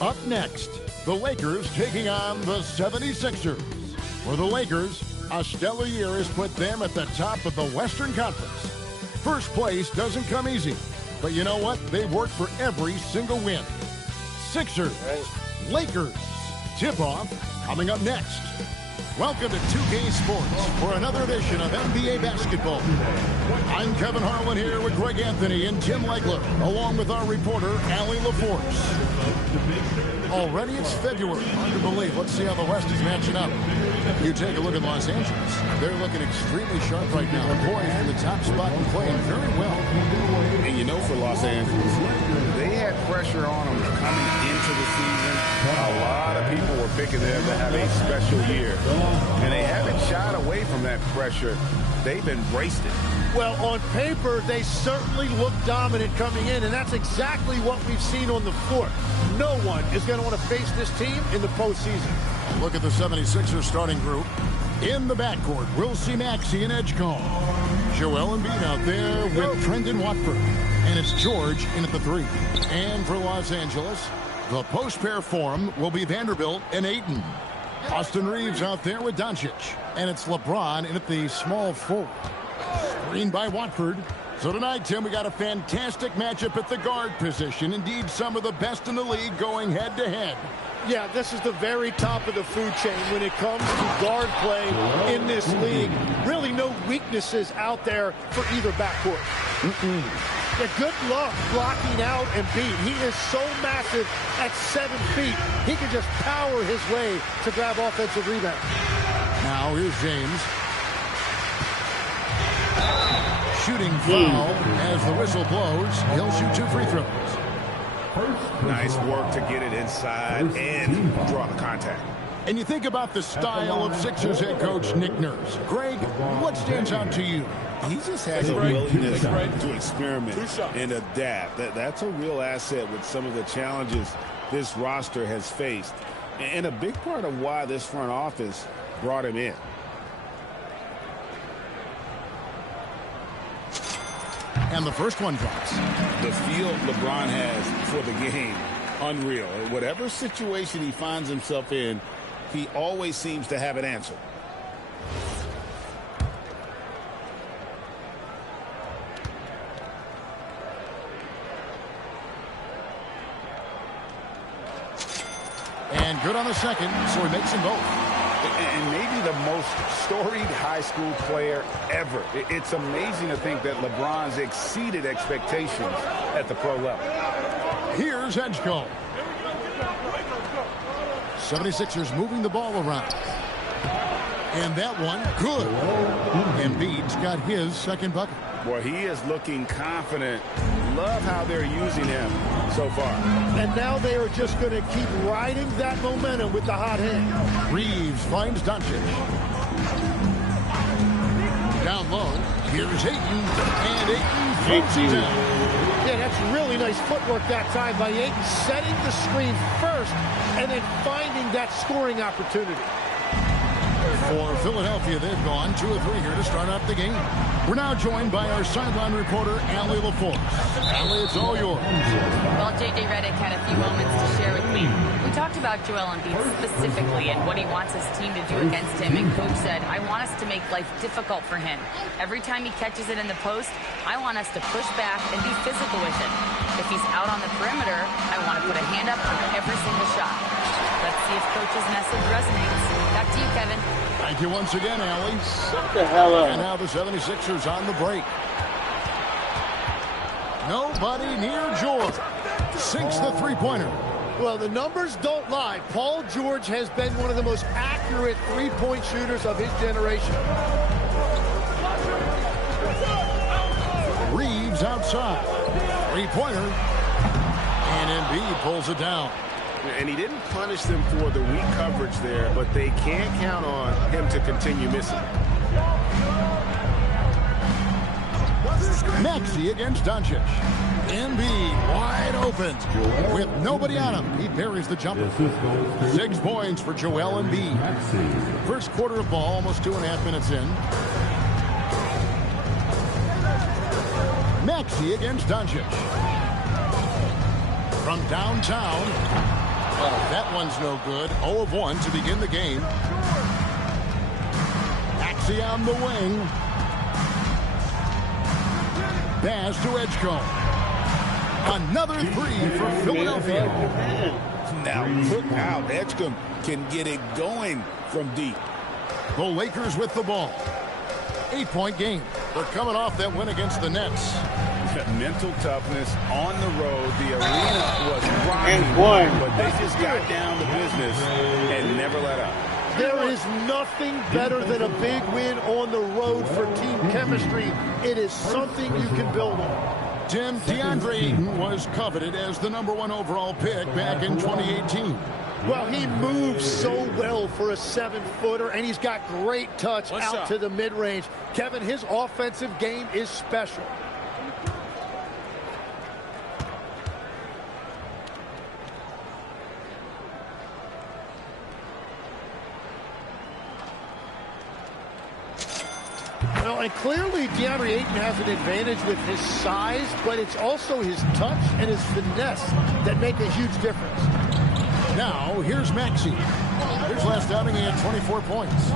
Up next, the Lakers taking on the 76ers. For the Lakers, a stellar year has put them at the top of the Western Conference. First place doesn't come easy, but you know what? They've worked for every single win. Sixers, Lakers, tip-off coming up next. Welcome to 2K Sports for another edition of NBA basketball. I'm Kevin Harlan here with Greg Anthony and Tim Legler, along with our reporter, Allie LaForce. Already it's February. Hard to believe. Let's see how the West is matching up. You take a look at Los Angeles. They're looking extremely sharp right now. Poised in the top spot and playing very well. And you know, for Los Angeles, they had pressure on them coming into the season. A lot of people were picking them to have a special year. And they haven't shied away from that pressure. They've embraced it. Well, on paper, they certainly look dominant coming in, and that's exactly what we've seen on the floor. No one is going to want to face this team in the postseason. Look at the 76ers starting group. In the backcourt, we'll see Maxey and Edgecombe. Joel Embiid out there with Trendon Watford. And it's George in at the 3. And for Los Angeles, the post pair form will be Vanderbilt and Ayton. Austin Reeves out there with Doncic. And it's LeBron in at the small forward. Screened by Watford. So tonight, Tim, we got a fantastic matchup at the guard position. Indeed, some of the best in the league going head-to-head. Yeah, this is the very top of the food chain when it comes to guard play in this league. Really no weaknesses out there for either backcourt. Yeah, good luck blocking out Embiid. He is so massive at 7 feet. He can just power his way to grab offensive rebounds. Now here's James. Shooting foul as the whistle blows. He'll shoot 2 free throws. Nice work to get it inside and draw the contact. And you think about the style of Sixers head coach Nick Nurse. Greg, what stands out to you? He just has a willingness to experiment and adapt. That's a real asset with some of the challenges this roster has faced. And a big part of why this front office brought him in. And the first one drops. The feel LeBron has for the game, unreal. Whatever situation he finds himself in, he always seems to have an answer. And good on the second, so he makes them both. And maybe the most storied high school player ever. It's amazing to think that LeBron's exceeded expectations at the pro level. Here's Edgecombe. 76ers moving the ball around. And that one, good. Embiid's got his second bucket. Boy, he is looking confident. Love how they're using him so far. And now they are just going to keep riding that momentum with the hot hand. Reeves finds Doncic. Down low, here's Ayton. And Ayton floats it down. Yeah, that's really nice footwork that time by Ayton, setting the screen first and then finding that scoring opportunity. For Philadelphia, they've gone 2 of 3 here to start out the game. We're now joined by our sideline reporter, Allie LaForce. Allie, it's all yours. Well, J.J. Redick had a few moments to share with me. We talked about Joel Embiid specifically and what he wants his team to do against him. And Coach said, I want us to make life difficult for him. Every time he catches it in the post, I want us to push back and be physical with it. If he's out on the perimeter, I want to put a hand up on every single shot. Let's see if Coach's message resonates. Back to you, Kevin. Thank you once again, Allie. Shut the hell up. And now the 76ers on the break. Nobody near George. Sinks the three-pointer. Well, the numbers don't lie. Paul George has been one of the most accurate three-point shooters of his generation. Reeves outside. Three-pointer. And Embiid pulls it down. And he didn't punish them for the weak coverage there, but they can't count on him to continue missing. Maxey against Doncic. Embiid wide open with nobody on him. He buries the jumper. 6 points for Joel Embiid. First quarter of ball, almost 2.5 minutes in. Maxey against Doncic. From downtown. That one's no good. 0 of 1 to begin the game. Maxey on the wing. Pass to Edgecombe. Another 3 for Philadelphia. Now look how Edgecombe can get it going from deep. The Lakers with the ball. 8-point game. They're coming off that win against the Nets. Mental toughness on the road. The arena was rocking, but they just got down to business and never let up. There is nothing better than a big win on the road for team chemistry. It is something you can build on. Tim, DeAndre Ayton was coveted as the #1 overall pick back in 2018. Well, he moves so well for a 7-footer, and he's got great touch out to the mid-range. Kevin, his offensive game is special. Well, and clearly DeAndre Ayton has an advantage with his size, but it's also his touch and his finesse that make a huge difference. Now, here's Maxey. His last outing, he had 24 points.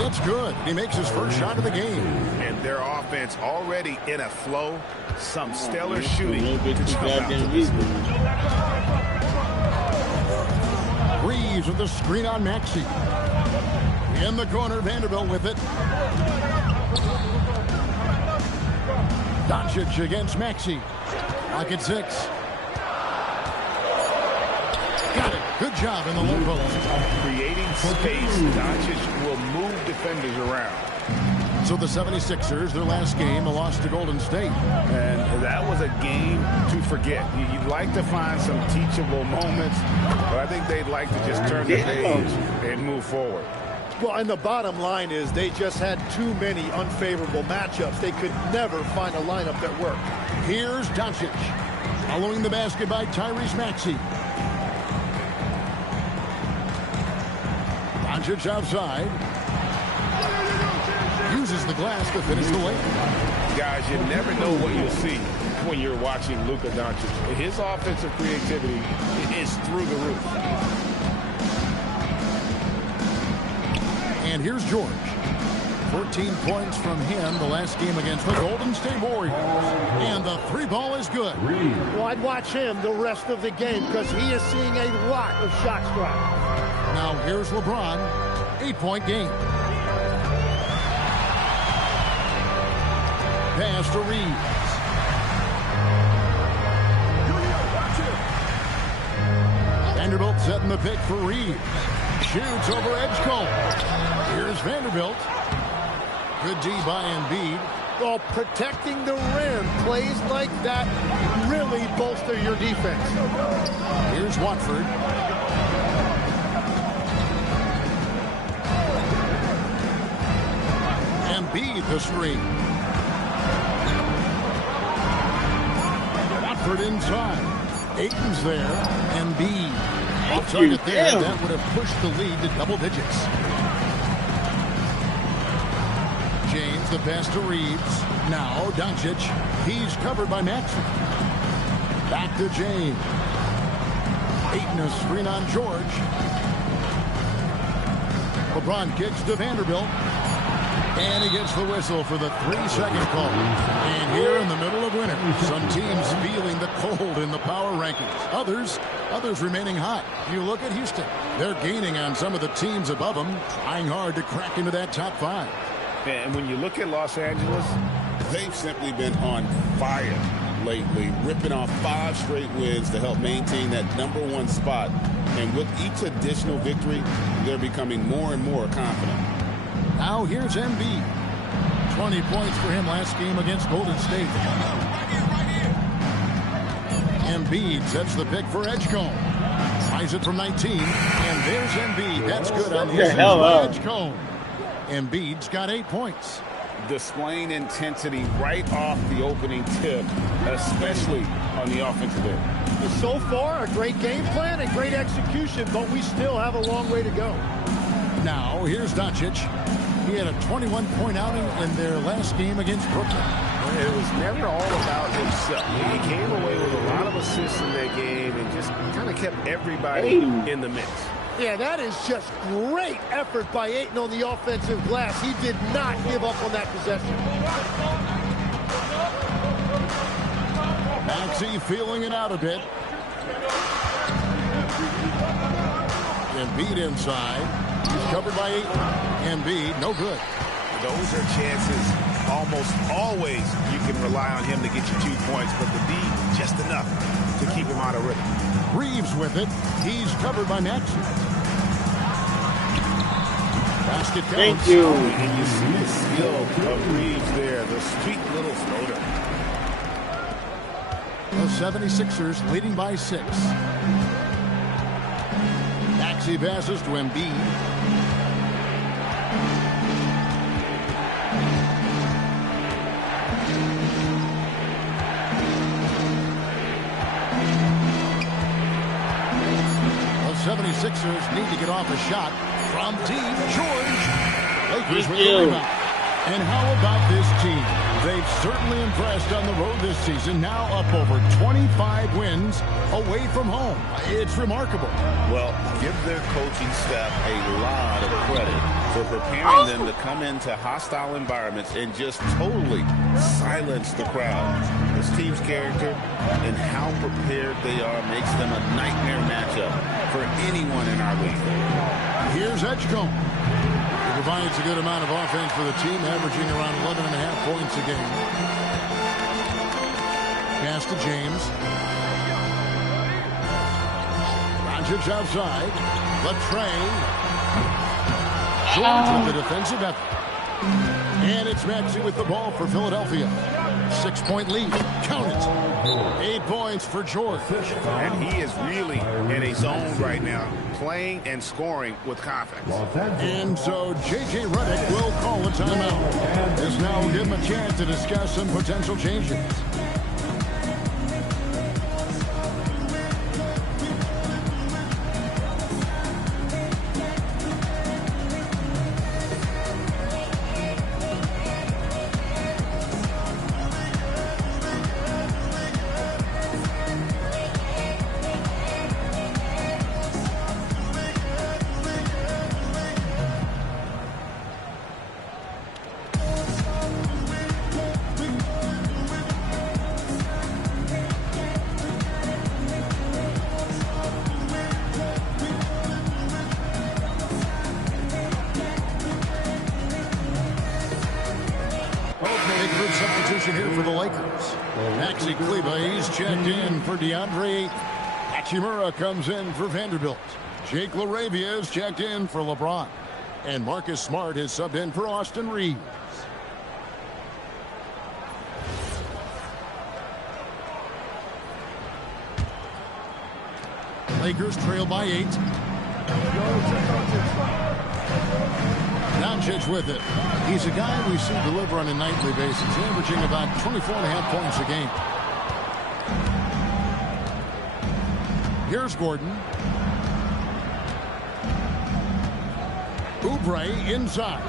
That's good. He makes his first shot of the game. And their offense already in a flow. Some stellar shooting to jump out to this. Reeves with the screen on Maxey. In the corner, Vanderbilt with it. Doncic against Maxey. Lock at 6. Got it. Good job in the low post. Creating space, Doncic will move defenders around. So the 76ers, their last game, a loss to Golden State. And that was a game to forget. You'd like to find some teachable moments, but I think they'd like to just turn the page and move forward. Well, and the bottom line is they just had too many unfavorable matchups. They could never find a lineup that worked. Here's Doncic. Following the basket by Tyrese Maxey. Doncic outside. Uses the glass to finish the lane. Guys, you never know what you'll see when you're watching Luka Doncic. His offensive creativity is through the roof. And here's George. 14 points from him the last game against the Golden State Warriors. And the 3 ball is good. Well, I'd watch him the rest of the game because he is seeing a lot of shot strike. Now here's LeBron. 8-point game. Pass to Reeves. Vanderbilt setting the pick for Reeves. Shoots over Edgecombe. Here's Vanderbilt. Good D by Embiid. Well, protecting the rim, plays like that really bolster your defense. Here's Watford. Embiid the screen. Watford inside. Ayton's there. Embiid. Off target there. That would have pushed the lead to double digits. James, the pass to Reeves. Now Doncic. He's covered by Maxey. Back to James. Ayton a screen on George. LeBron kicks to Vanderbilt. And he gets the whistle for the 3-second call. And here in the middle of winter, some teams feeling the cold in the power rankings. Others remaining hot. You look at Houston. They're gaining on some of the teams above them, trying hard to crack into that top 5. And when you look at Los Angeles, they've simply been on fire lately, ripping off 5 straight wins to help maintain that #1 spot. And with each additional victory, they're becoming more and more confident. Now here's Embiid. 20 points for him last game against Golden State. Embiid sets the pick for Edgecombe. Tries it from 19. And there's Embiid. That's good on the assist by Edgecombe. Embiid's got 8 points. displaying intensity right off the opening tip, especially on the offensive end. So far, a great game plan and great execution, but we still have a long way to go. Now, here's Doncic. He had a 21-point outing in their last game against Brooklyn. It was never all about himself. He came away with a lot of assists in that game and just kind of kept everybody in the mix. Yeah, that is just great effort by Ayton on the offensive glass. He did not give up on that possession. Maxey feeling it out a bit. Embiid inside. He's covered by Ayton. Embiid, no good. Those are chances almost always you can rely on him to get you 2 points, but the D just enough to keep him out of rhythm. Reeves with it. He's covered by Maxey. Basket counts. Thank you. And you see the skill of Reeves there, the sweet little floater. The 76ers leading by 6. Maxey passes to Embiid. The 76ers need to get off a shot from Team George. Lakers with the rebound. And how about this team? They've certainly impressed on the road this season, now up over 25 wins away from home. It's remarkable. Well, give their coaching staff a lot of credit for preparing them to come into hostile environments and just totally silence the crowd. This team's character and how prepared they are makes them a nightmare matchup for anyone in our league. Here's Edgecombe. He provides a good amount of offense for the team, averaging around 11.5 points a game. Pass to James. Doncic outside. Latrey. George with the defensive effort. And it's Maxey with the ball for Philadelphia. 6-point lead. Count it. 8 points for George. And he is really in a zone right now, playing and scoring with confidence. And so J.J. Redick will call a timeout. This now will give him a chance to discuss some potential changes. Substitution here for the Lakers. Maxi Kleber, he's checked in for DeAndre. Hachimura comes in for Vanderbilt. Jake LaRavia is checked in for LeBron. And Marcus Smart is subbed in for Austin Reeves. Lakers trail by 8. Doncic with it. He's a guy we see deliver on a nightly basis, averaging about 24.5 points a game. Here's Gordon. Oubre inside.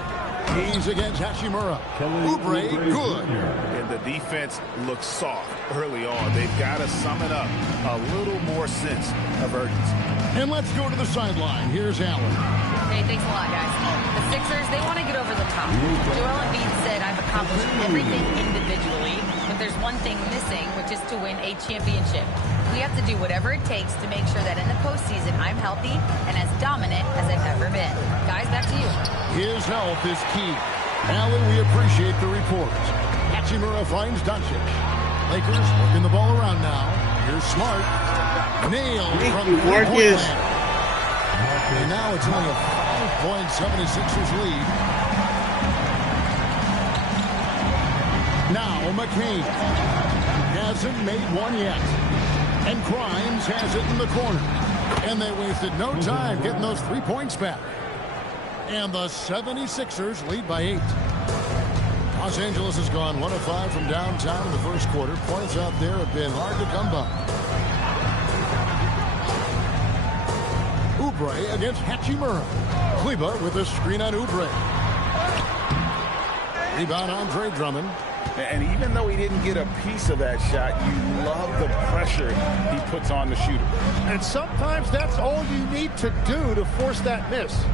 He's against Hachimura. Oubre, good. And the defense looks soft early on. They've got to sum it up. A little more sense of urgency. And let's go to the sideline. Here's Allen. Hey, thanks a lot, guys. The Sixers, they want to get over the top. Joel Embiid said, I've accomplished everything individually, but there's one thing missing, which is to win a championship. We have to do whatever it takes to make sure that in the postseason, I'm healthy and as dominant as I've ever been. Guys, back to you. His health is key. Allen, we appreciate the report. Hachimura finds Doncic. Lakers working the ball around now. Here's Smart. Nailed from Marcus. And now it's only a 5-point 76ers lead. Now McCain hasn't made one yet. And Grimes has it in the corner. And they wasted no time getting those 3 points back. And the 76ers lead by 8. Los Angeles has gone 1 of 5 from downtown in the first quarter. Points out there have been hard to come by. Oubre against Hachimura. Kleber with a screen on Oubre. Rebound Andre Drummond. And even though he didn't get a piece of that shot, you love the pressure he puts on the shooter. And sometimes that's all you need to do to force that miss.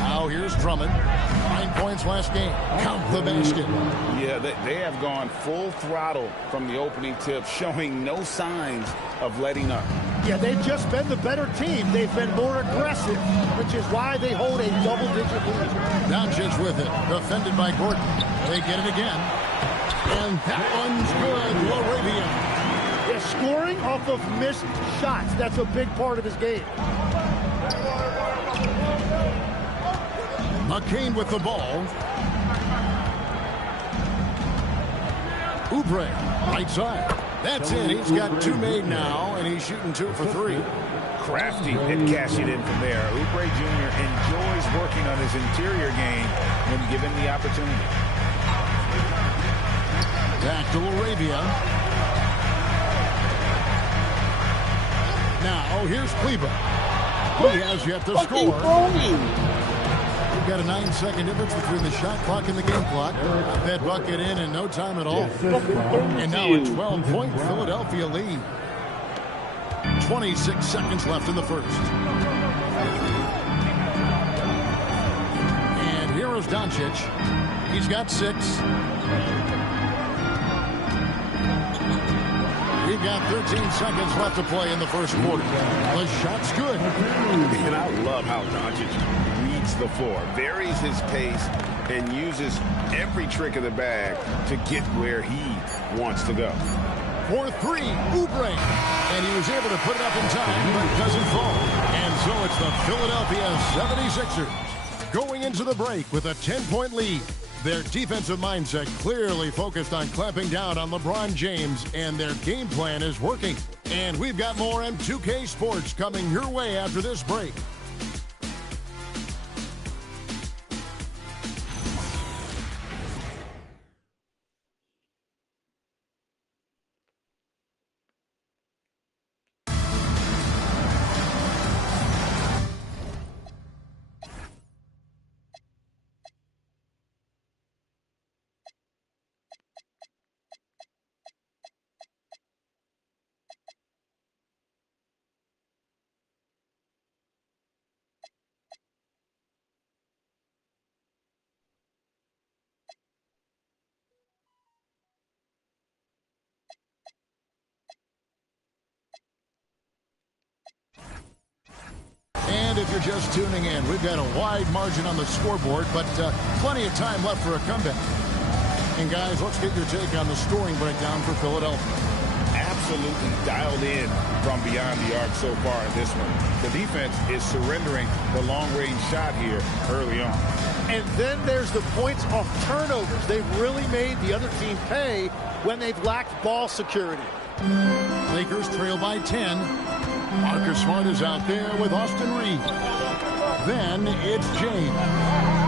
Now here's Drummond. 9 points last game. Count the basket. Yeah, they have gone full throttle from the opening tip, showing no signs of letting up. Yeah, they've just been the better team. They've been more aggressive, which is why they hold a double-digit lead. Doncic with it. Defended by Gordon. They get it again. And that one's good. LaRavia. Yeah, scoring off of missed shots. That's a big part of his game. McCain with the ball. Oubre, right side. That's it. He's got 2 made now, and he's shooting 2 for 3. Crafty at cashing in from there. Oubre Jr. enjoys working on his interior game when given the opportunity. Back to LaRavia. Now, here's Kleber. He has yet to score. We've got a 9-second difference between the shot clock and the game clock. That bucket in no time at all. And now a 12-point Philadelphia lead. 26 seconds left in the first. And here is Doncic. He's got 6. We've got 13 seconds left to play in the first quarter. The shot's good. And I love how Doncic reads the floor, varies his pace, and uses every trick of the bag to get where he wants to go. For 3, Oubre. And he was able to put it up in time, but doesn't fall. And so it's the Philadelphia 76ers going into the break with a 10-point lead. Their defensive mindset clearly focused on clamping down on LeBron James, and their game plan is working. And we've got more M2K Sports coming your way after this break. And if you're just tuning in, we've got a wide margin on the scoreboard, but plenty of time left for a comeback. And guys, let's get your take on the scoring breakdown for Philadelphia. Absolutely dialed in from beyond the arc so far in this one. The defense is surrendering the long-range shot here early on. And then there's the points off turnovers. They've really made the other team pay when they've lacked ball security. Lakers trail by 10. Marcus Smart is out there with Austin Reed. Then it's James.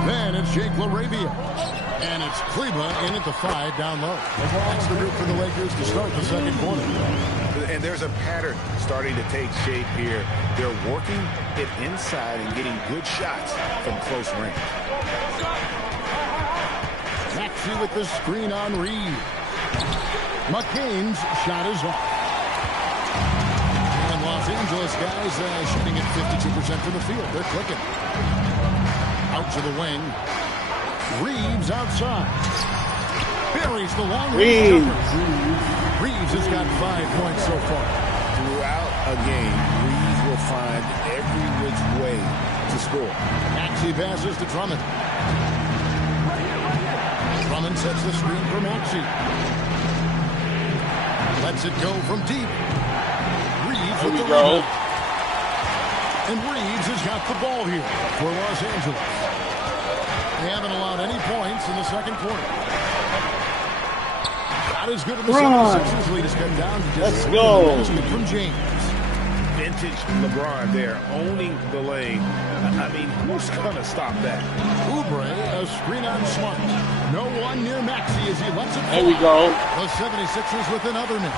Then it's Jake LaRavia. And it's Kleber in at the 5 down low. That's the group for the Lakers to start the second quarter. And there's a pattern starting to take shape here. They're working it inside and getting good shots from close range. Maxey with the screen on Reed. McCain's shot is off. And Los Angeles guys shooting at 52% from the field. They're clicking. Out to the wing. Reeves outside. Buries the long range jumper. Reeves has got 5 points so far. Throughout a game, Reeves will find every which way to score. Maxey passes to Drummond. Drummond sets the screen for Maxey. Lets it go from deep. Reeves with the rebound. And Reeves has got the ball here for Los Angeles. They haven't allowed any points in the second quarter. Not as good as the 76ers lead has come down to just Let's go. From James. vintage LeBron there, owning the lane. I mean, who's going to stop that? Oubre, a screen on Smart. No one near Maxey as he lets it fly. There we go. The 76ers with another miss.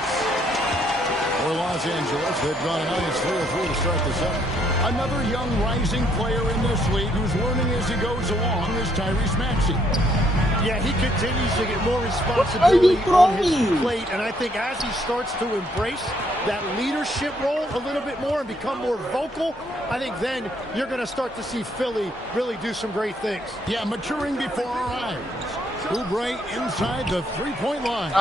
For Los Angeles, they've gone a nice 3-3 to start the seventh. Another young rising player in this league who's learning as he goes along is Tyrese Maxey. Yeah, he continues to get more responsibility on his plate, and I think as he starts to embrace that leadership role a little bit more and become more vocal, I think then you're going to start to see Philly really do some great things. Yeah, maturing before our eyes. Oubre inside the three-point line.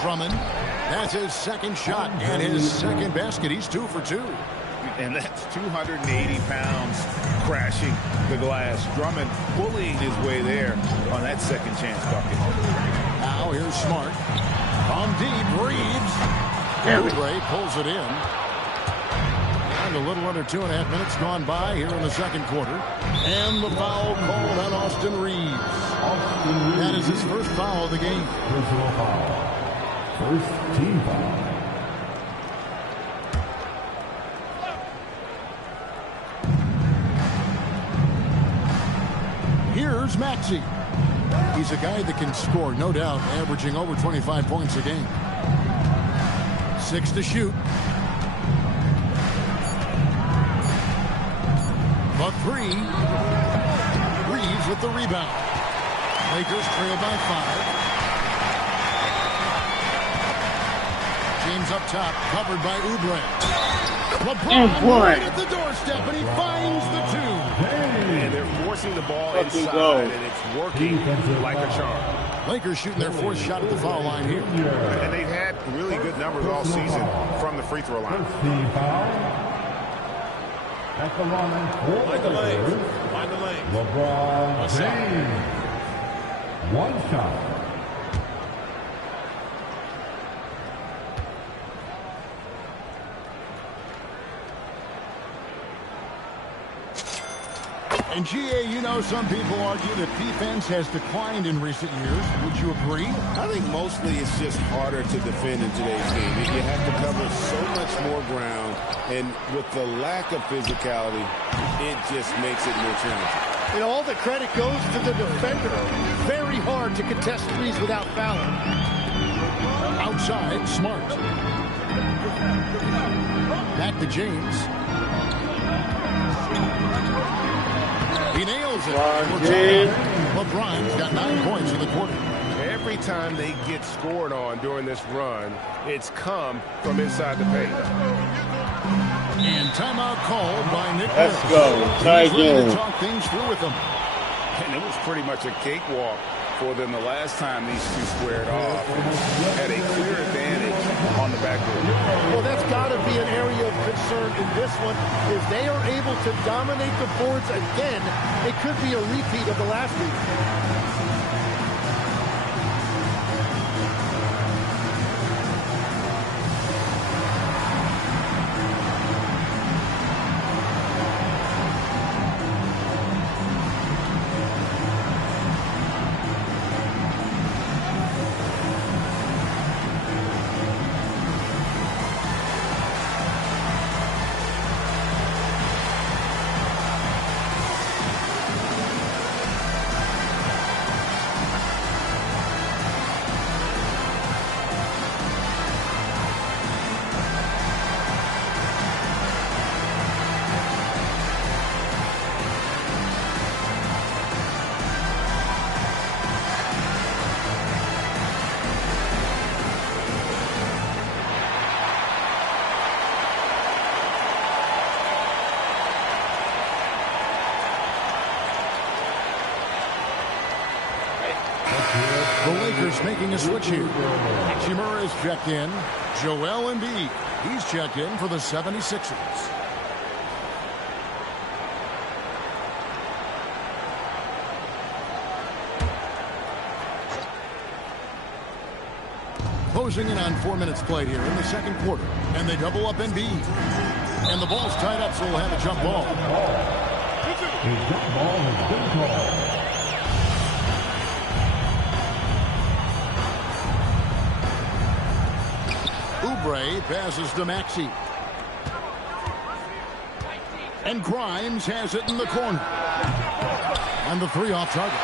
Drummond, that's his second shot and his second basket. He's 2 for 2. And that's 280 pounds crashing the glass. Drummond bullying his way there on that second chance bucket. Now here's Smart. On deep, Reeves. Oubre pulls it in. And a little under 2.5 minutes gone by here in the second quarter. And the foul called on Austin Reeves. That is his first foul of the game. Personal foul. First team foul. Here's Maxey. He's a guy that can score, no doubt, averaging over 25 points a game. 6 to shoot. The 3. Reeves with the rebound. Lakers trail by 5. James up top, covered by Oubre. LeBron right at the doorstep, and he finds the 2. And they're forcing the ball inside, and it's working like a charm. Lakers shooting their 4th shot at the foul line here. And they've had really good numbers all season from the free throw line. First team foul. At the line, Find the lane. LeBron James. 1 shot. And GA, you know, some people argue that defense has declined in recent years. Would you agree? I think mostly it's just harder to defend in today's game. You have to cover so much more ground, and with the lack of physicality, it just makes it more challenging. And all the credit goes to the defender. Very hard to contest threes without fouling. Outside, Smart. Back to James. He nails it. LeBron's got 9 points in the quarter. Every time they get scored on during this run, it's come from inside the paint. And timeout called by Nick Let's Nurse. go. Tie He's ready game. to talk things through with them. And it was pretty much a cakewalk for them the last time these two squared off. Had a clear advantage on the backboard. Well, that's got to be an area of concern in this one. If they are able to dominate the boards again, it could be a repeat of the last week. The Lakers making a switch here. Hachimura is checked in. Joel Embiid, he's checked in for the 76ers. Closing in on 4 minutes played here in the second quarter. And they double up Embiid. And the ball's tied up, so we'll have a jump ball. A jump ball has been called. Oubre passes to Maxey. And Grimes has it in the corner. And the 3 off target.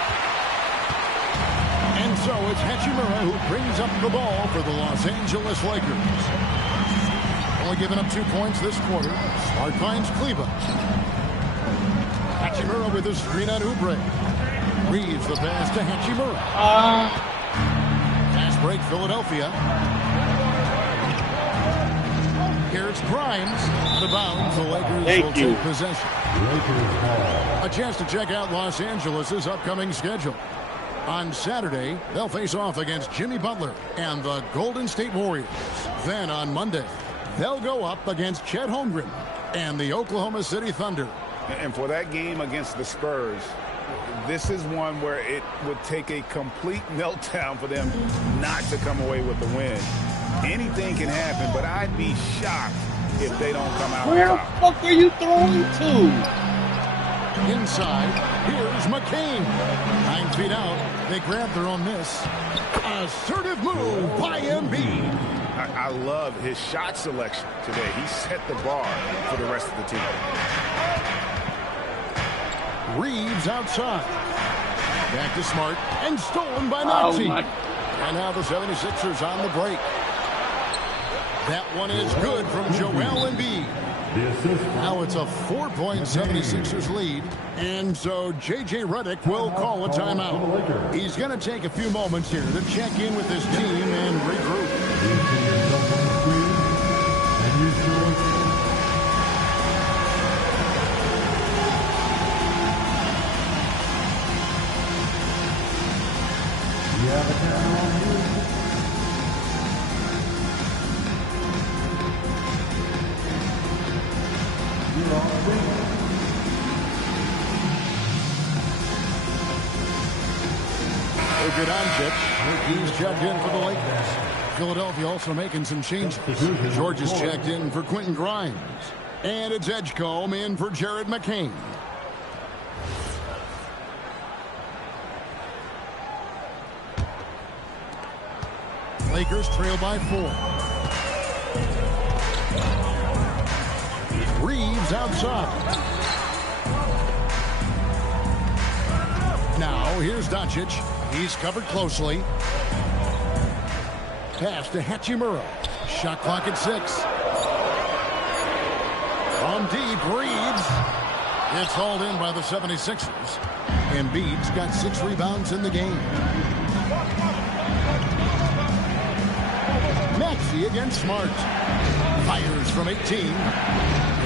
And so it's Hachimura who brings up the ball for the Los Angeles Lakers. Only giving up 2 points this quarter. Smart finds Kleber. Hachimura with a screen on Oubre. Reeves the pass to Hachimura. Fast break Philadelphia. Here's Grimes. The bounds. The Lakers will take possession. A chance to check out Los Angeles' upcoming schedule. On Saturday, they'll face off against Jimmy Butler and the Golden State Warriors. Then on Monday, they'll go up against Chet Holmgren and the Oklahoma City Thunder. And for that game against the Spurs, this is one where it would take a complete meltdown for them not to come away with the win. Anything can happen, but I'd be shocked if they don't come out on top. Where the fuck are you throwing to? Inside, here's McCain. 9 feet out, they grab their own miss. Assertive move by Embiid. I love his shot selection today. He set the bar for the rest of the team. Reeves outside. Back to Smart and stolen by Maxey. And now the 76ers on the break. That one is good from Joel Embiid. Now it's a 4-point 76ers lead. And so J.J. Redick will call a timeout. He's going to take a few moments here to check in with his team and regroup. Luka Doncic, he's checked in for the Lakers. Philadelphia also making some changes. George is checked in for Quentin Grimes. And it's Edgecombe in for Jared McCain. Lakers trail by 4. Reeves outside. Now here's Doncic. He's covered closely. Pass to Hachimura. Shot clock at 6. From deep, Reeves. It's hauled in by the 76ers. Embiid's got 6 rebounds in the game. Maxey against Smart. Fires from 18.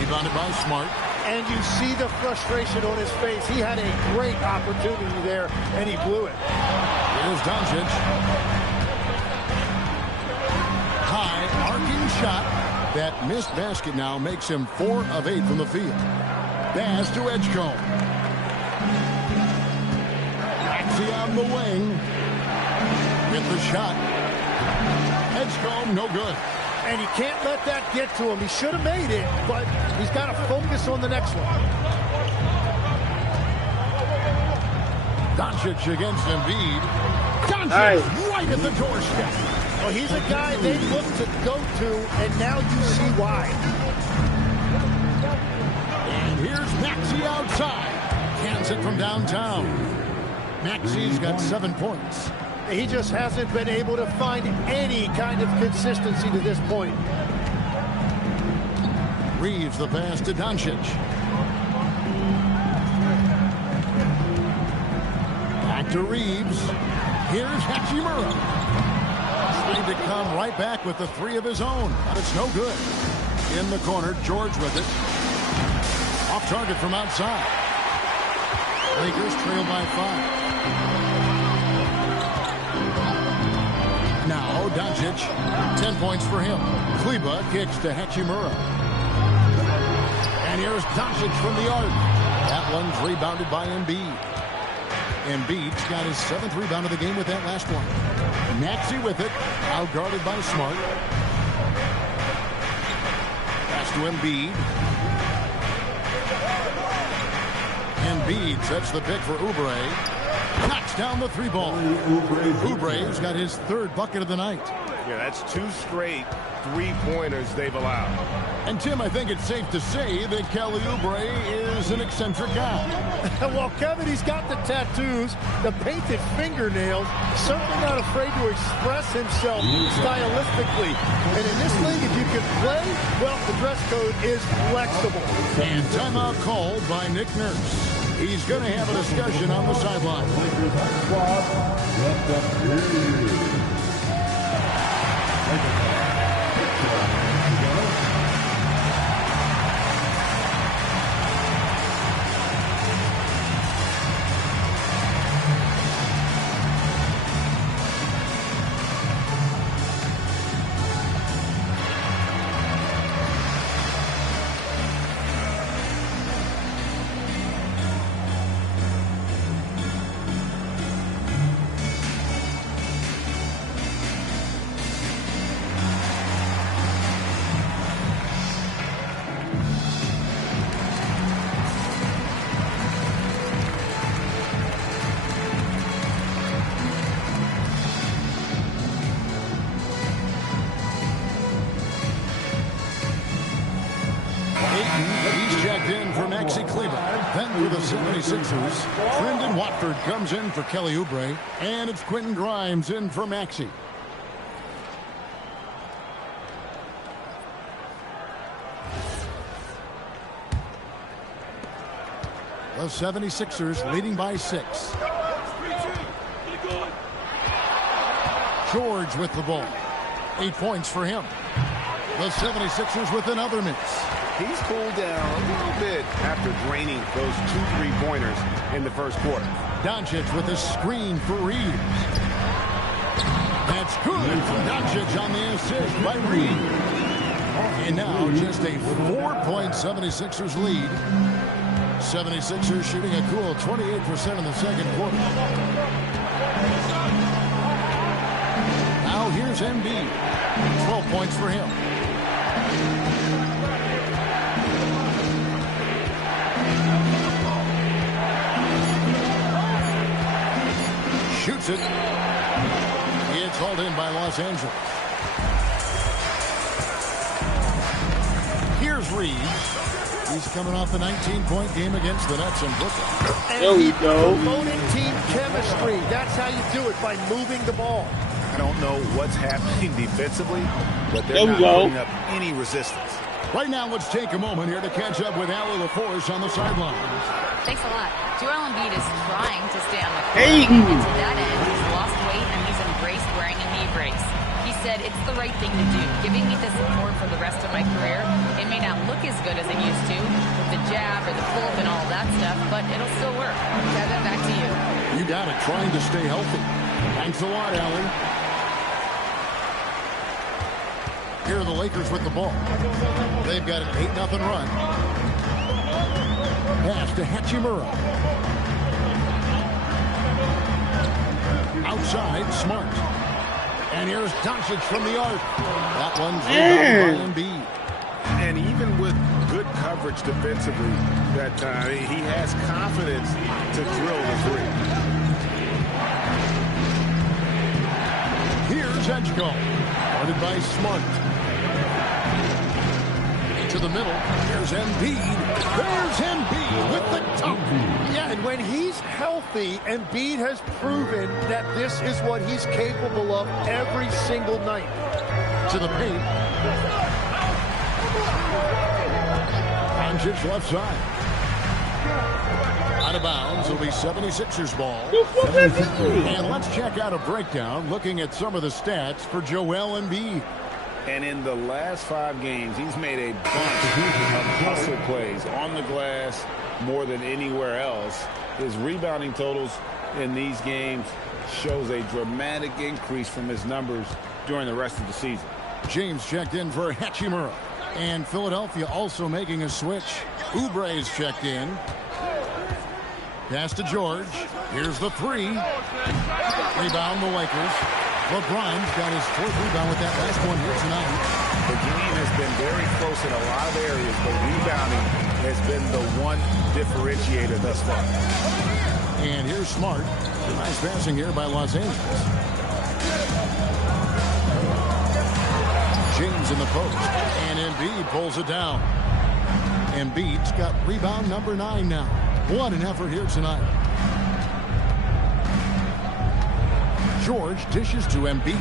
Rebounded by Smart. And you see the frustration on his face. He had a great opportunity there, and he blew it. Here's Doncic. High, arcing shot. That missed basket now makes him 4 of 8 from the field. Pass to Edgecombe. Maxey on the wing. With the shot. Edgecombe, no good. And he can't let that get to him. He should have made it, but he's got to focus on the next one. Doncic against Embiid. Doncic right at the doorstep. Well, he's a guy they look to go to, and now you see why. And here's Maxey outside. Cans it from downtown. Maxey's got 7 points. He just hasn't been able to find any kind of consistency to this point. Reeves the pass to Doncic. Back to Reeves. Here's Hachimura. Trying to come right back with the 3 of his own, but it's no good. In the corner, George with it. Off target from outside. Lakers trail by 5. Now Doncic, 10 points for him. Kleber kicks to Hachimura. And here's Doncic from the arc. That one's rebounded by Embiid. Embiid's got his 7th rebound of the game with that last one. Maxey with it, outguarded by Smart. Pass to Embiid. Embiid sets the pick for Oubre. Knocks down the 3 ball. Oubre's got his 3rd bucket of the night. Yeah, that's 2 straight three-pointers they've allowed. And, Tim, I think it's safe to say that Kelly Oubre is an eccentric guy. Well, Kevin, he's got the tattoos, the painted fingernails, certainly not afraid to express himself stylistically. And in this league, if you can play, well, the dress code is flexible. And timeout called by Nick Nurse. He's going to have a discussion on the sideline. He's checked in for Maxi Kleber. Then for the 76ers, Brendan Watford comes in for Kelly Oubre. And it's Quentin Grimes in for Maxi. The 76ers leading by 6. George with the ball. 8 points for him. The 76ers with another miss. He's cooled down a little bit after draining those 2 3-pointers in the first quarter. Doncic with a screen for Reeves. That's good for Doncic on the assist by Reeves. And now just a 4-point 76ers lead. 76ers shooting a cool 28% in the second quarter. Now here's Embiid. 12 points for him. Shoots it. It's hauled in by Los Angeles. Here's Reeves. He's coming off a 19-point game against the Nets in Brooklyn. There we go. Promoting team chemistry. That's how you do it, by moving the ball. I don't know what's happening defensively, but they're not putting up any resistance. Right now, let's take a moment here to catch up with Allie LaForce on the sideline. Thanks a lot. Joel Embiid is trying to stay on the court. Hey. And to that end, he's lost weight and he's embraced wearing a knee brace. He said, it's the right thing to do, giving me the support for the rest of my career. It may not look as good as it used to, with the jab or the pull-up and all that stuff, but it'll still work. Kevin, back to you. You got it, trying to stay healthy. Thanks a lot, Allie. Here are the Lakers with the ball. They've got an 8-0 run. Pass to Hachimura. Outside, Smart. And here's Doncic from the arc. That one's rebounded by Embiid. And even with good coverage defensively that time, he has confidence to drill the 3. Here's Edgecombe. Guarded by Smart. To the middle. There's Embiid. There's Embiid with the dunk. Yeah, and when he's healthy, Embiid has proven that this is what he's capable of every single night. To the paint. Doncic left side. Out of bounds. It'll be 76ers ball. And let's check out a breakdown looking at some of the stats for Joel Embiid. And in the last 5 games, he's made a bunch of hustle plays on the glass more than anywhere else. His rebounding totals in these games shows a dramatic increase from his numbers during the rest of the season. James checked in for Hachimura. And Philadelphia also making a switch. Oubre is checked in. Pass to George. Here's the 3. Rebound the Lakers. LeBron's got his 4th rebound with that last one here tonight. The game has been very close in a lot of areas, but rebounding has been the one differentiator thus far. And here's Smart. Nice passing here by Los Angeles. James in the post. And Embiid pulls it down. Embiid's got rebound number 9 now. What an effort here tonight. George dishes to Embiid.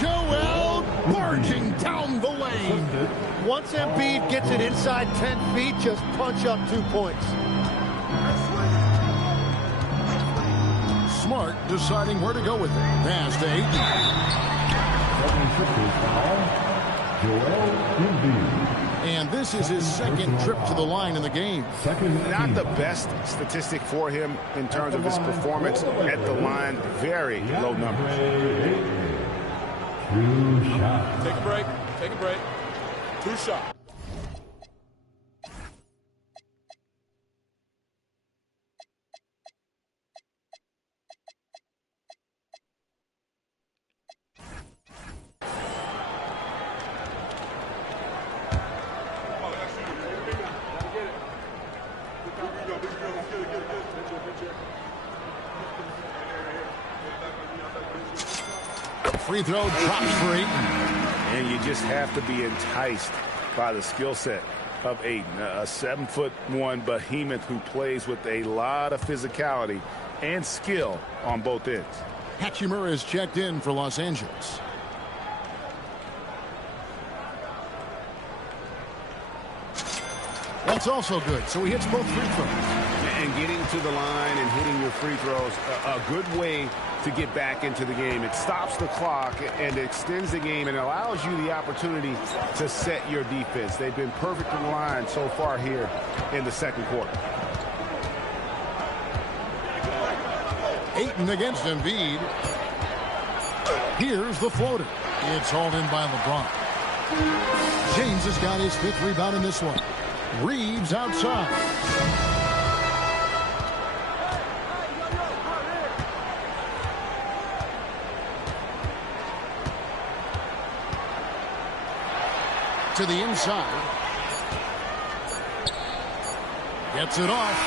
Joel barging down the lane. Once Embiid gets it inside 10 feet, just punch up 2 points. Smart deciding where to go with it. Pass to Ayton. 76ers foul. Joel Embiid. And this is his second trip to the line in the game. Not the best statistic for him in terms of his performance at the line. Very low numbers. 2 shots. Take a break. Take a break. 2 shots. Free throw drops for Ayton. And you just have to be enticed by the skill set of Ayton. A 7'1" behemoth who plays with a lot of physicality and skill on both ends. Hachimura is checked in for Los Angeles. That's also good, so he hits both free throws. And getting to the line and hitting your free throws, a good way to get back into the game. It stops the clock and extends the game and allows you the opportunity to set your defense. They've been perfect in the line so far here in the second quarter. Ayton against Embiid. Here's the floater. It's hauled in by LeBron. James has got his 5th rebound in this one. Reeves outside. To the inside. Gets it off.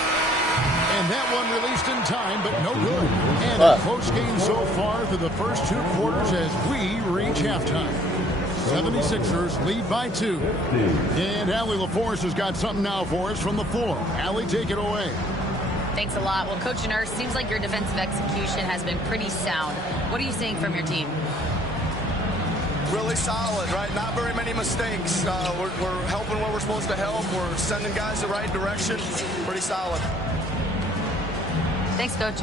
And that one released in time, but no good. And a close game so far through the first 2 quarters as we reach halftime. 76ers lead by 2. And Allie LaForce has got something now for us from the floor. Allie, take it away. Thanks a lot. Well, Coach Nurse, seems like your defensive execution has been pretty sound. What are you seeing from your team? Really solid, right? Not very many mistakes. We're helping where we're supposed to help. We're sending guys the right direction. Pretty solid. Thanks, Coach.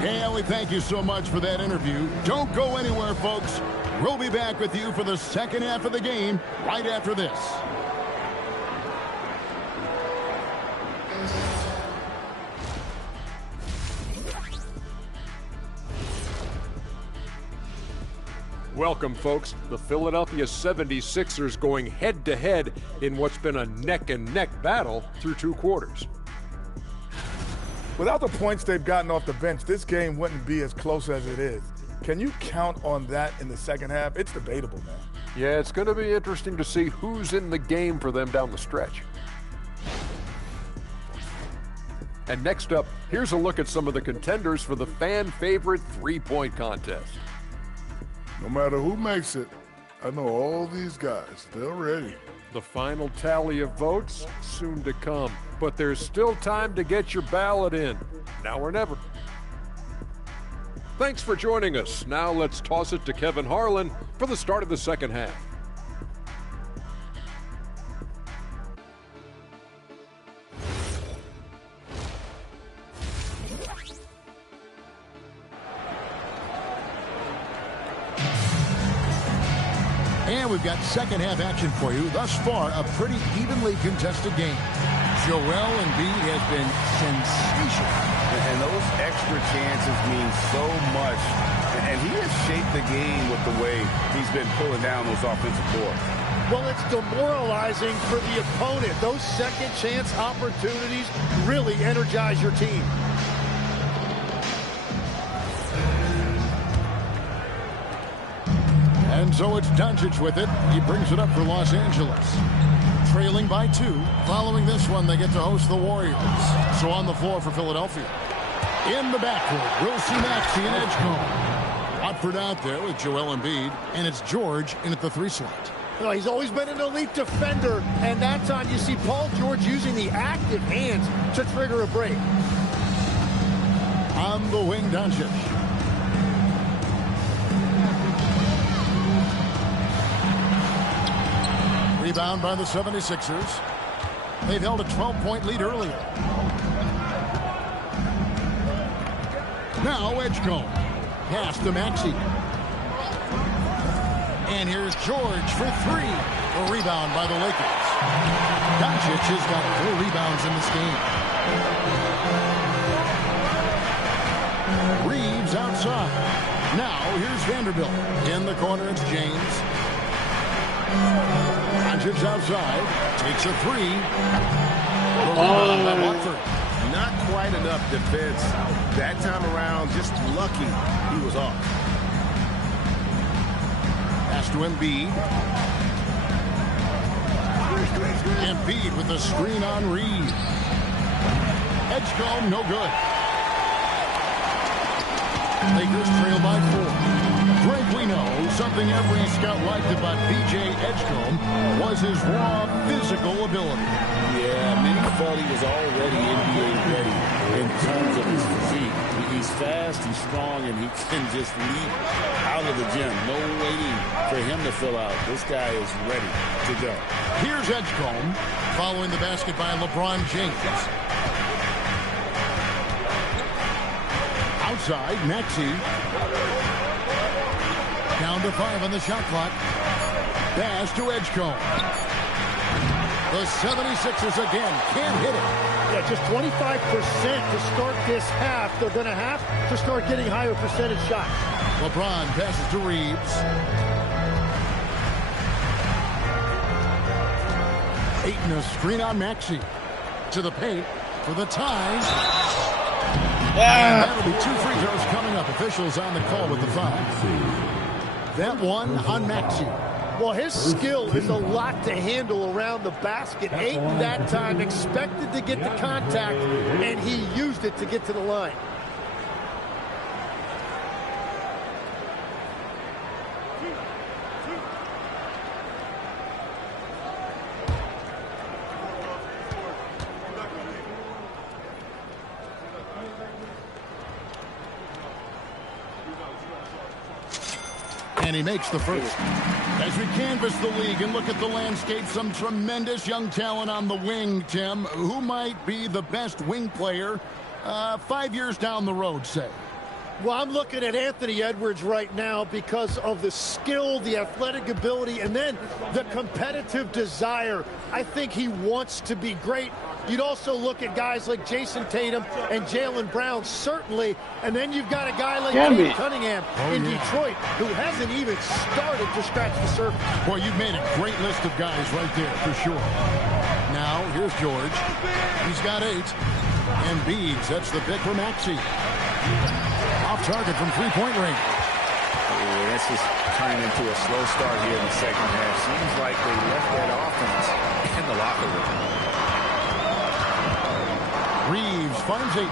Hey, Allie, thank you so much for that interview. Don't go anywhere, folks. We'll be back with you for the second half of the game right after this. Welcome, folks. The Philadelphia 76ers going head-to-head in what's been a neck-and-neck battle through 2 quarters. Without the points they've gotten off the bench, this game wouldn't be as close as it is. Can you count on that in the second half? It's debatable, man. Yeah, it's going to be interesting to see who's in the game for them down the stretch. And next up, here's a look at some of the contenders for the fan-favorite three-point contest. No matter who makes it, I know all these guys, they're ready. The final tally of votes soon to come, but there's still time to get your ballot in. Now or never. Thanks for joining us. Now let's toss it to Kevin Harlan for the start of the second half. And we've got second half action for you. Thus far, a pretty evenly contested game. Joel Embiid has been sensational. And those extra chances mean so much. And he has shaped the game with the way he's been pulling down those offensive boards. Well, it's demoralizing for the opponent. Those second chance opportunities really energize your team. And so it's Doncic with it. He brings it up for Los Angeles. Trailing by 2. Following this one, they get to host the Warriors. So on the floor for Philadelphia. In the backcourt, we'll see Maxey and Edgecombe. Watford out there with Joel Embiid. And it's George in at the 3 slot. Well, he's always been an elite defender, and that's on. You see Paul George using the active hands to trigger a break. On the wing, Doncic. Rebound by the 76ers. They've held a 12-point lead earlier. Now Edgecombe. Pass to Maxey. And here's George for three. A rebound by the Lakers. Doncic has got 4 rebounds in this game. Reeves outside. Now here's Vanderbilt. In the corner, it's James. Doncic outside. Takes a 3. The rebound by Watford. Not quite enough defense. That time around, just lucky he was off. Pass to Embiid. Embiid with a screen on Reed. Edgecombe, no good. Lakers trail by 4. Greg, we know something every scout liked about B.J. Edgecombe was his raw physical ability. Yeah, many thought he was already NBA ready in terms of his physique. He's fast, he's strong, and he can just leap out of the gym. No waiting for him to fill out. This guy is ready to go. Here's Edgecombe following the basket by LeBron James. Outside, Maxey. Down to 5 on the shot clock. Pass to Edgecombe. The 76ers again can't hit it. Yeah, just 25% to start this half. They're going to have to start getting higher percentage shots. LeBron passes to Reeves. Ayton a screen on Maxey. To the paint for the tie. And that'll be 2 free throws coming up. Officials on the call with the foul. That one on Maxey. Well, his skill is a lot to handle around the basket. Ayton that time expected to get the contact, and he used it to get to the line. And he makes the first. As we canvass the league and look at the landscape, some tremendous young talent on the wing, Tim. Who might be the best wing player 5 years down the road, say? Well, I'm looking at Anthony Edwards right now because of the skill, the athletic ability, and then the competitive desire. I think he wants to be great. You'd also look at guys like Jason Tatum and Jaylen Brown, certainly. And then you've got a guy like Cade Cunningham in Detroit who hasn't even started to scratch the surface. Boy, you've made a great list of guys right there, for sure. Now, here's George. He's got 8. And Embiid sets the pick for Maxey. Off target from three-point range. Yeah, this is turning into a slow start here in the second half. Seems like they left that offense in the locker room. Reeves finds 8.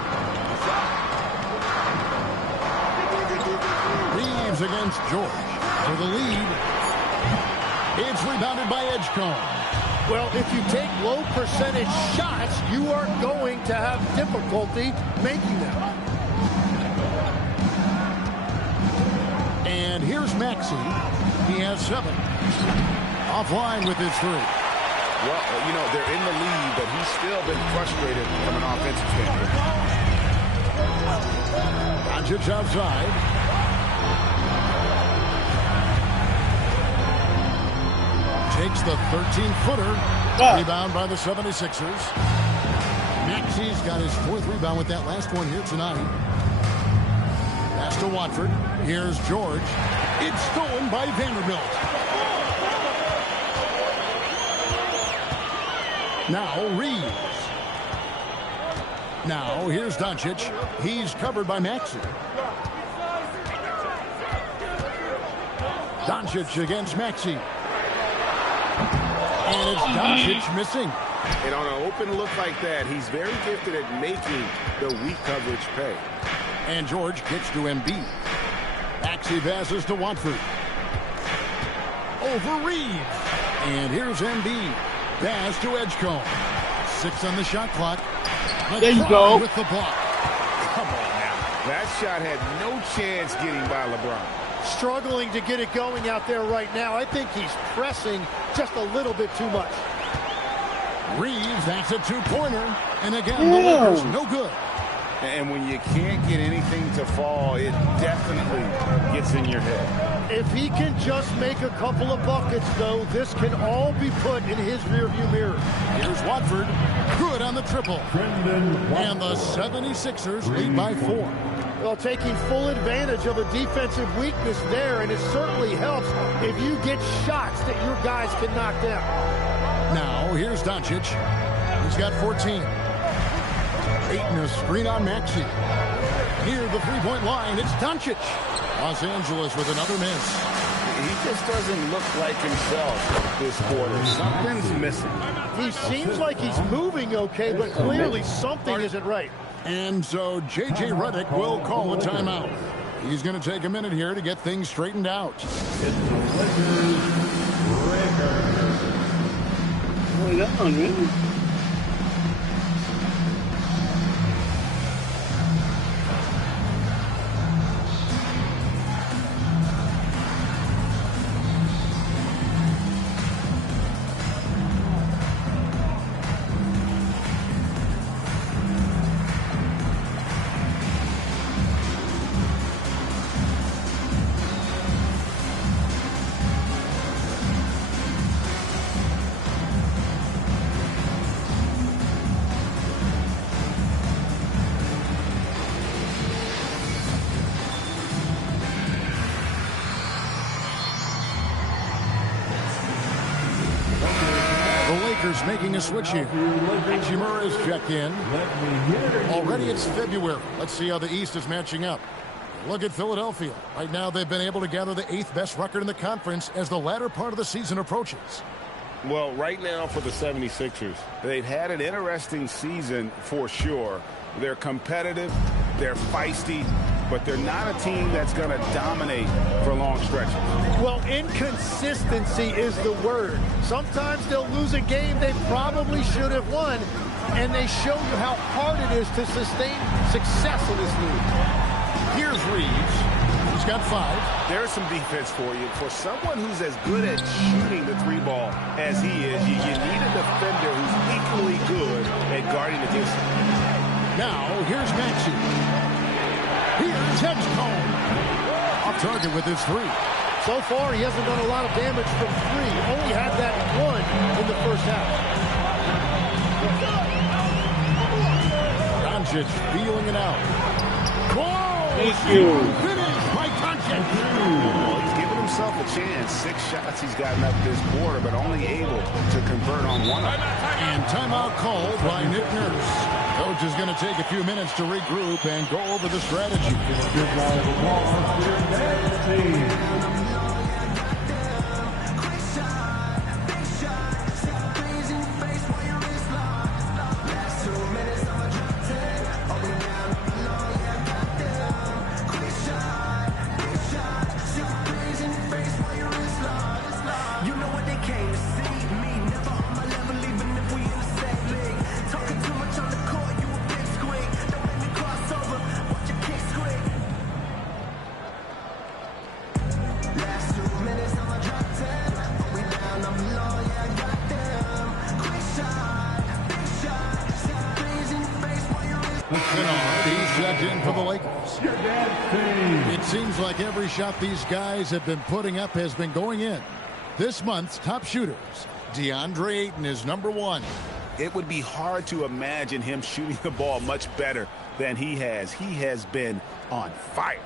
Reeves against George for the lead. It's rebounded by Edgecombe. Well, if you take low percentage shots, you are going to have difficulty making them. And here's Maxey. He has 7. Offline with his 3. Well, you know, they're in the lead, but he's still been frustrated from an offensive standpoint. Doncic outside. Takes the 13-footer. Rebound by the 76ers. Maxey's got his 4th rebound with that last one here tonight. Pass to Watford. Here's George. It's stolen by Vanderbilt. Now Reeves. Now here's Doncic. He's covered by Maxey. Doncic against Maxey. And it's Doncic missing. And on an open look like that, he's very gifted at making the weak coverage pay. And George gets to Embiid. Maxey passes to Watford. over Reeves. And here's Embiid. Pass to Edgecombe. 6 on the shot clock. There you go. With the block. Come on now. That shot had no chance getting by LeBron. Struggling to get it going out there right now. I think he's pressing just a little bit too much. Reeves, that's a two-pointer. And again, the Lakers, no good. And when you can't get anything to fall, it definitely gets in your head. If he can just make a couple of buckets, though, this can all be put in his rearview mirror. Here's Watford. Good on the triple. And the 76ers lead by 4. Well, taking full advantage of a defensive weakness there, and it certainly helps if you get shots that your guys can knock down. Now, here's Doncic. He's got 14. Ayton a screen on Maxey. Near the three-point line, it's Doncic. Los Angeles with another miss. He just doesn't look like himself this quarter. Something's missing. He seems like he's moving okay, but clearly something isn't right. And so J.J. Redick will call a timeout. He's going to take a minute here to get things straightened out. What's going on, man? Making a switch here. Hachimura is checked in. Already it's February. Let's see how the East is matching up. Look at Philadelphia. Right now they've been able to gather the 8th best record in the conference as the latter part of the season approaches. Well, right now for the 76ers, they've had an interesting season for sure. They're competitive, they're feisty, but they're not a team that's going to dominate for long stretches. Well, inconsistency is the word. Sometimes they'll lose a game they probably should have won, and they show you how hard it is to sustain success in this league. Here's Reeves. He's got 5. There's some defense for you. For someone who's as good at shooting the 3 ball as he is, you need a defender who's equally good at guarding against him. Now, here's Maxey. Here's Edgecombe. Off target with his 3. So far, he hasn't done a lot of damage from 3. Only had that 1 in the first half. Doncic feeling it out. Thank you. Finish by Doncic. Well, he's given himself a chance. 6 shots he's gotten up this quarter, but only able to convert on 1 of them. And timeout called by Nick Nurse. Coach is going to take a few minutes to regroup and go over the strategy. It seems like every shot these guys have been putting up has been going in. This month's top shooters, DeAndre Ayton is number 1. It would be hard to imagine him shooting the ball much better than he has. He has been on fire.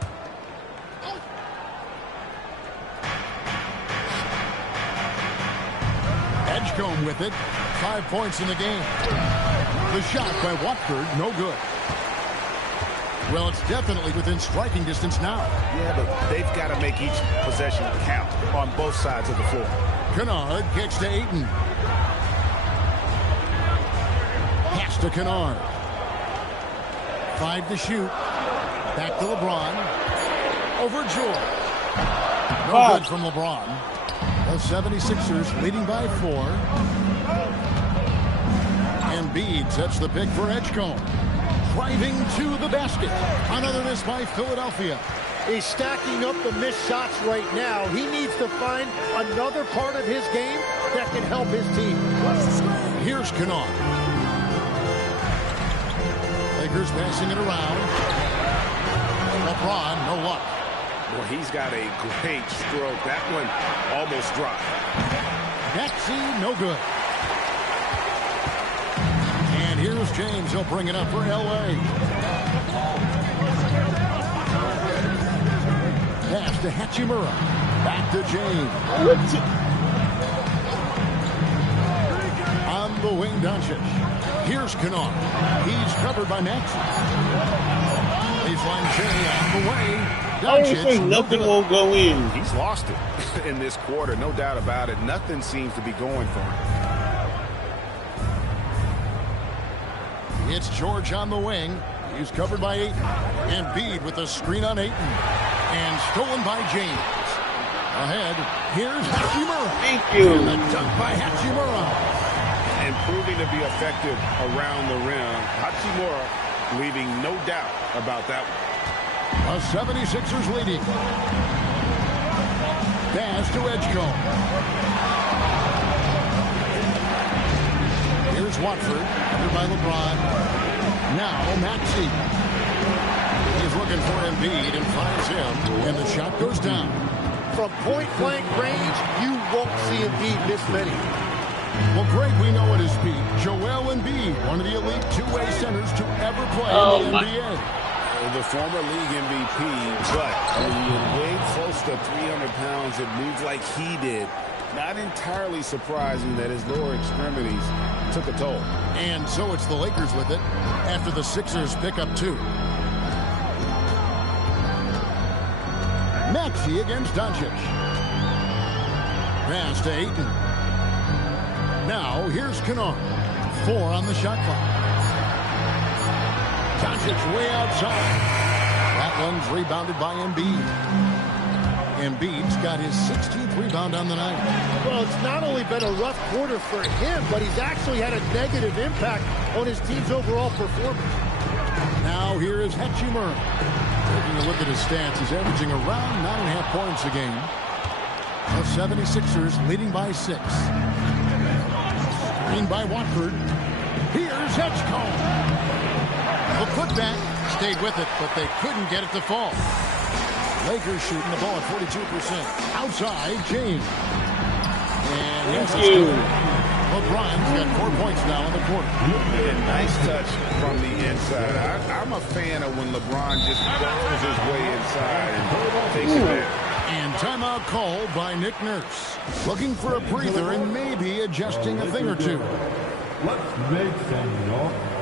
Edgecombe with it. 5 points in the game. The shot by Watford, no good. Well, it's definitely within striking distance now. Yeah, but they've got to make each possession count on both sides of the floor. Kennard kicks to Ayton. Pass to Kennard. 5 to shoot. Back to LeBron. Over George. No good from LeBron. The 76ers leading by 4. Embiid sets the pick for Edgecombe. Driving to the basket. Another miss by Philadelphia. He's stacking up the missed shots right now. He needs to find another part of his game that can help his team. Here's Kennard. Lakers passing it around. LeBron, no luck. Well, he's got a great stroke. That one almost dropped. Maxey, no good. And here's James. He'll bring it up for L.A. Pass to Hachimura. Back to James. On the wing, Doncic. Here's Kennard. He's covered by Maxey. Baseline Jay on the way. I always say nothing won't go in. He's lost it in this quarter, no doubt about it. Nothing seems to be going for him. It's George on the wing. He's covered by Ayton. Embiid with a screen on Ayton. And stolen by James. Ahead, here's Hachimura. Thank you. And the dunk by Hachimura. And proving to be effective around the rim. Hachimura leaving no doubt about that one. The 76ers leading. Pass to Edgecombe. Here's Watford, under by LeBron. Now Maxey. He's looking for Embiid and finds him, and the shot goes down. From point-blank range, you won't see Embiid miss many. Well, Greg, we know at his peak, Joel Embiid, one of the elite two-way centers to ever play in the NBA. The former league MVP, but when you weigh close to 300 pounds, it moves like he did. Not entirely surprising that his lower extremities took a toll. And so it's the Lakers with it after the Sixers pick up 2. Maxey against Doncic. Pass to Ayton. Now here's Kennard. 4 on the shot clock. Doncic way outside. That one's rebounded by Embiid. Embiid's got his 16th rebound on the night. Well, it's not only been a rough quarter for him, but he's actually had a negative impact on his team's overall performance. Now here is Hachimura. Taking a look at his stats, he's averaging around 9.5 points a game. The 76ers leading by 6. Screen by Watford. Here's Edgecombe. The putback stayed with it, but they couldn't get it to fall. Lakers shooting the ball at 42%. Outside, James. And yes, it's good. LeBron's got 4 points now in the quarter. Yeah, nice touch from the inside. I'm a fan of when LeBron just goes his way inside and takes it there. And timeout called by Nick Nurse. Looking for a breather and maybe adjusting a thing or two. Let's make some noise.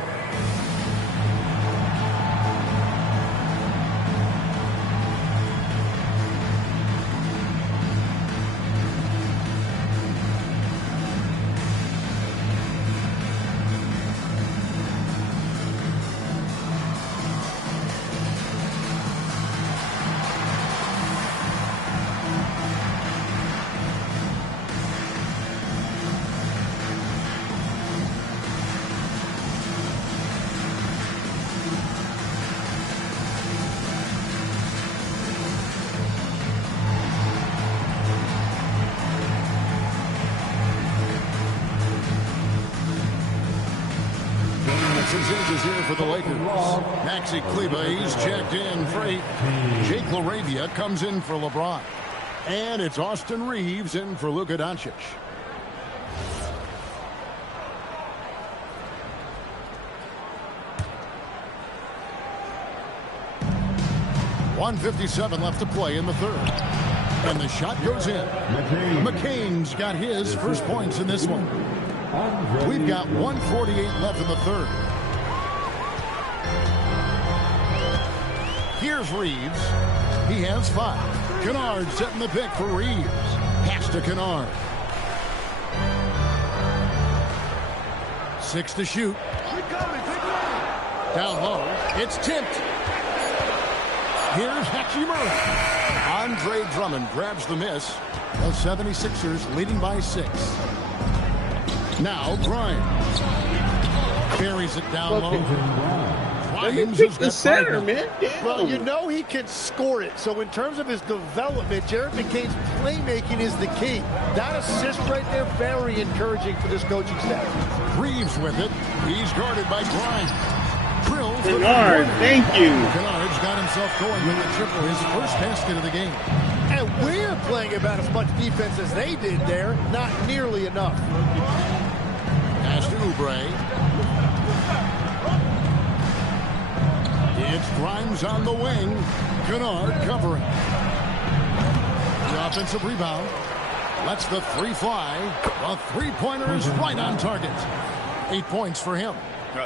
Some changes here for the Lakers. Maxi Kleber, he's checked in for 8. Jake LaRavia comes in for LeBron. And it's Austin Reeves in for Luka Doncic. .157 left to play in the third. And the shot goes in. McCain's got his first points in this one. We've got 1:48 left in the third. Here's Reeves. He has 5. Kennard setting the pick for Reeves. Pass to Kennard. 6 to shoot. Down low. It's tipped. Here's Hachimura. Andre Drummond grabs the miss. The 76ers leading by 6. Now Grimes. Carries it down low. Let me pick the center, man. Damn. Well, you know he can score it. So in terms of his development, Jared McCain's playmaking is the key. That assist right there, very encouraging for this coaching staff. Reeves with it. He's guarded by Grimes. Drills. Kennard, thank you. Kennard's got himself going with the triple, his first basket of the game. And we're playing about as much defense as they did there. Not nearly enough. Pass to Oubre. It's Grimes on the wing. Kennard covering. The offensive rebound. Lets the three fly. The three-pointer is right on target. 8 points for him.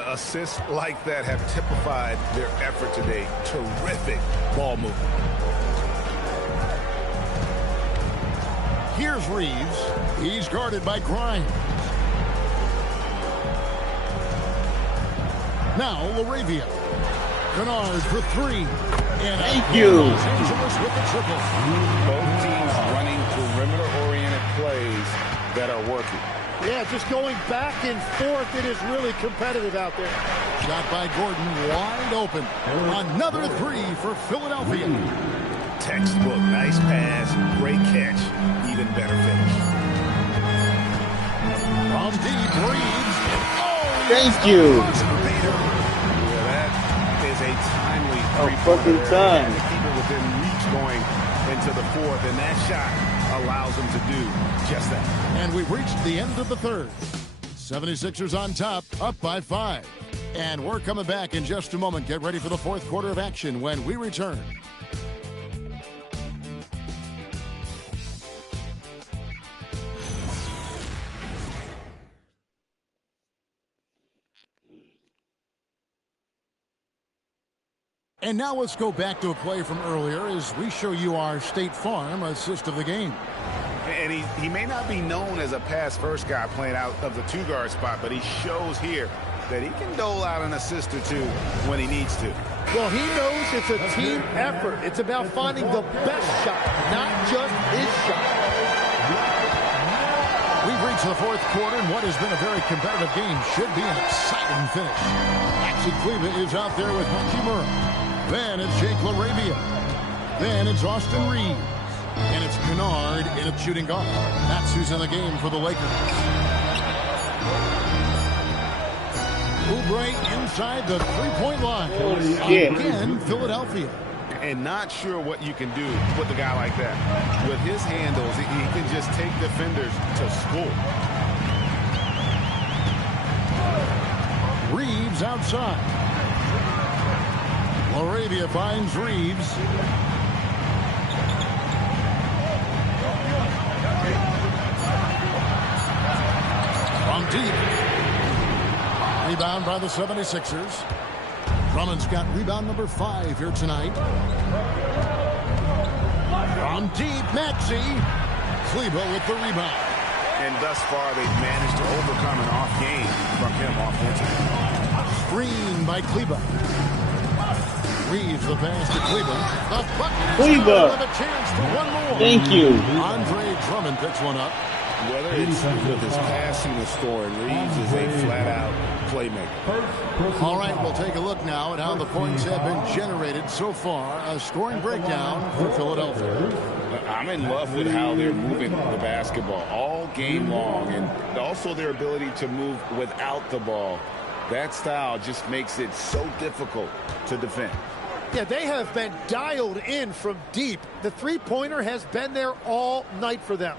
Assists like that have typified their effort today. Terrific ball movement. Here's Reeves. He's guarded by Grimes. Now LaRavia. Kennard for 3. And thank you. Los Angeles with the triple. Both teams running perimeter-oriented plays that are working. Yeah, just going back and forth. It is really competitive out there. Shot by Gordon, wide open. Another 3 for Philadelphia. Textbook, nice pass, great catch, even better finish. From deep, Reeves. Oh, thank you. A timely fucking time. To keep it within reach going into the fourth, and that shot allows them to do just that. And we've reached the end of the third. 76ers on top, up by 5. And we're coming back in just a moment. Get ready for the fourth quarter of action when we return. And now let's go back to a play from earlier as we show you our State Farm assist of the game. And he may not be known as a pass-first guy playing out of the two-guard spot, but he shows here that he can dole out an assist or two when he needs to. Well, he knows it's a team effort. It's about finding the best shot, not just his shot. We've reached the fourth quarter, and what has been a very competitive game should be an exciting finish. Maxi Kleber is out there with Hachimura. Then it's Jake LaRavia. Then it's Austin Reeves. And it's Kennard in a shooting guard. That's who's in the game for the Lakers. Oubre inside the three-point line. Again, Philadelphia. And not sure what you can do with a guy like that. With his handles, he can just take defenders to school. Reeves outside. LaRavia finds Reeves. From deep. Rebound by the 76ers. Drummond's got rebound number 5 here tonight. From deep, Maxey. Kleber with the rebound. And thus far, they've managed to overcome an off game from him offensively. Screen by Kleber. Reeves the pass to Kleber. Kleber. Have a chance for one more. Thank you. Andre Drummond picks one up. Whether it's with his passing or scoring, Reeves is a flat-out playmaker. All right, we'll take a look now at how the points have been generated so far. A scoring breakdown for Philadelphia. I'm in love with how they're moving the basketball all game long, and also their ability to move without the ball. That style just makes it so difficult to defend. Yeah, they have been dialed in from deep. The three-pointer has been there all night for them.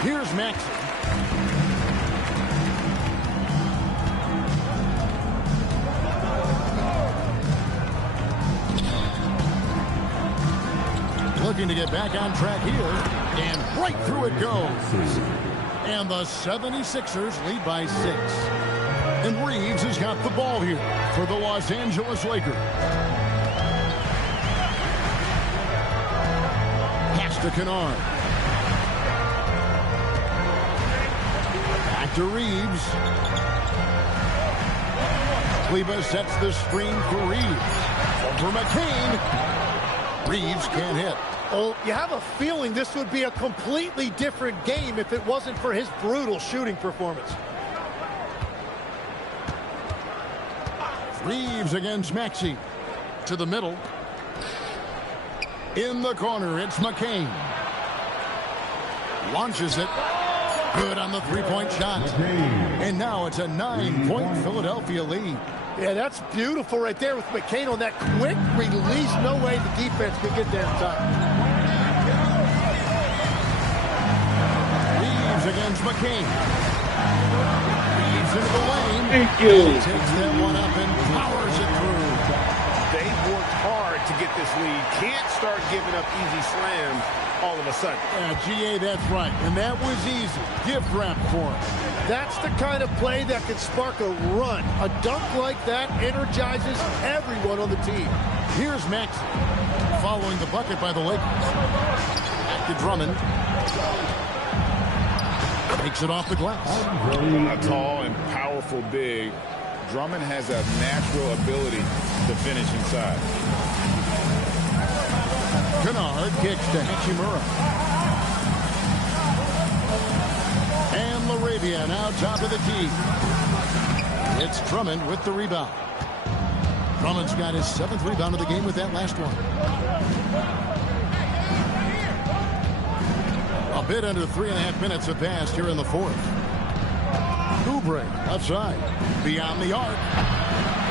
Here's Maxey. Looking to get back on track here, and right through it goes. And the 76ers lead by 6. And Reeves has got the ball here for the Los Angeles Lakers. Pass to Kennard. Back to Reeves. Kleber sets the screen for Reeves. Over McCain. Reeves can't hit. Oh, you have a feeling this would be a completely different game if it wasn't for his brutal shooting performance. Reeves against Maxey. To the middle. In the corner, it's McCain. Launches it. Good on the three-point shot. And now it's a 9-point Philadelphia lead. Yeah, that's beautiful right there with McCain on that quick release. No way the defense could get there in time. Reeves against McCain. Reeves into the lane. Thank you. He takes that one up and powers it through. They've worked hard to get this lead. Can't start giving up easy slams all of a sudden. Yeah, GA, that's right. And that was easy. Gift wrap for him. That's the kind of play that can spark a run. A dunk like that energizes everyone on the team. Here's Maxey. Following the bucket by the Lakers. Back to Drummond. Takes it off the glass. A tall and powerful big. Drummond has a natural ability to finish inside. Kennard kicks to Hachimura. And LaRavia now top of the key. It's Drummond with the rebound. Drummond's got his 7th rebound of the game with that last one. A bit under 3.5 minutes have passed here in the 4th. Oubre outside. Beyond the arc.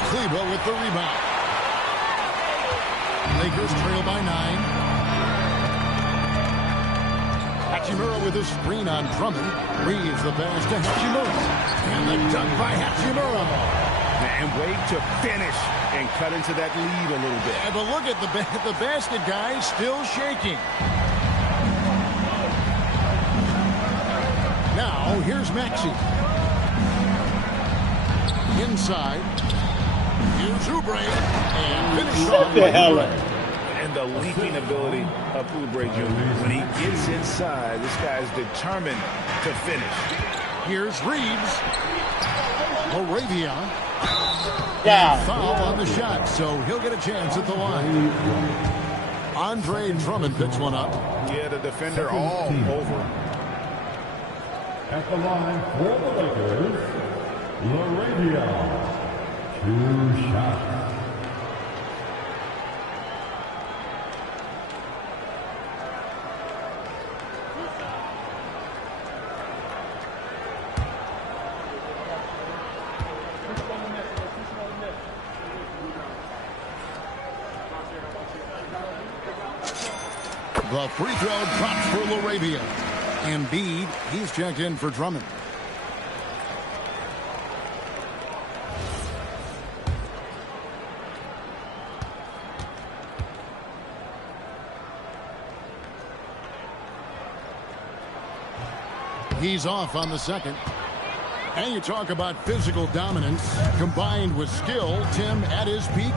Kleber with the rebound. Lakers trail by 9. Hachimura with a screen on Drummond. Reeves the pass to Hachimura. And the dunk by Hachimura. And wait to finish and cut into that lead a little bit. But look at the basket guy still shaking. Now, here's Maxey. Inside. Here's Oubre. And finished off by Oubre. And the leaping ability of Oubre Jr. When he gets inside, this guy's determined to finish. Here's Reeves. LaRavia. Yeah. Foul on the shot, so he'll get a chance at the line. Andre Drummond picks one up. Yeah, the defender all over. At the line for the Lakers, LaRavia. 2 shots. The free throw drops for LaRavia. Embiid, he's checked in for Drummond. He's off on the second. And you talk about physical dominance combined with skill. Tim, at his peak,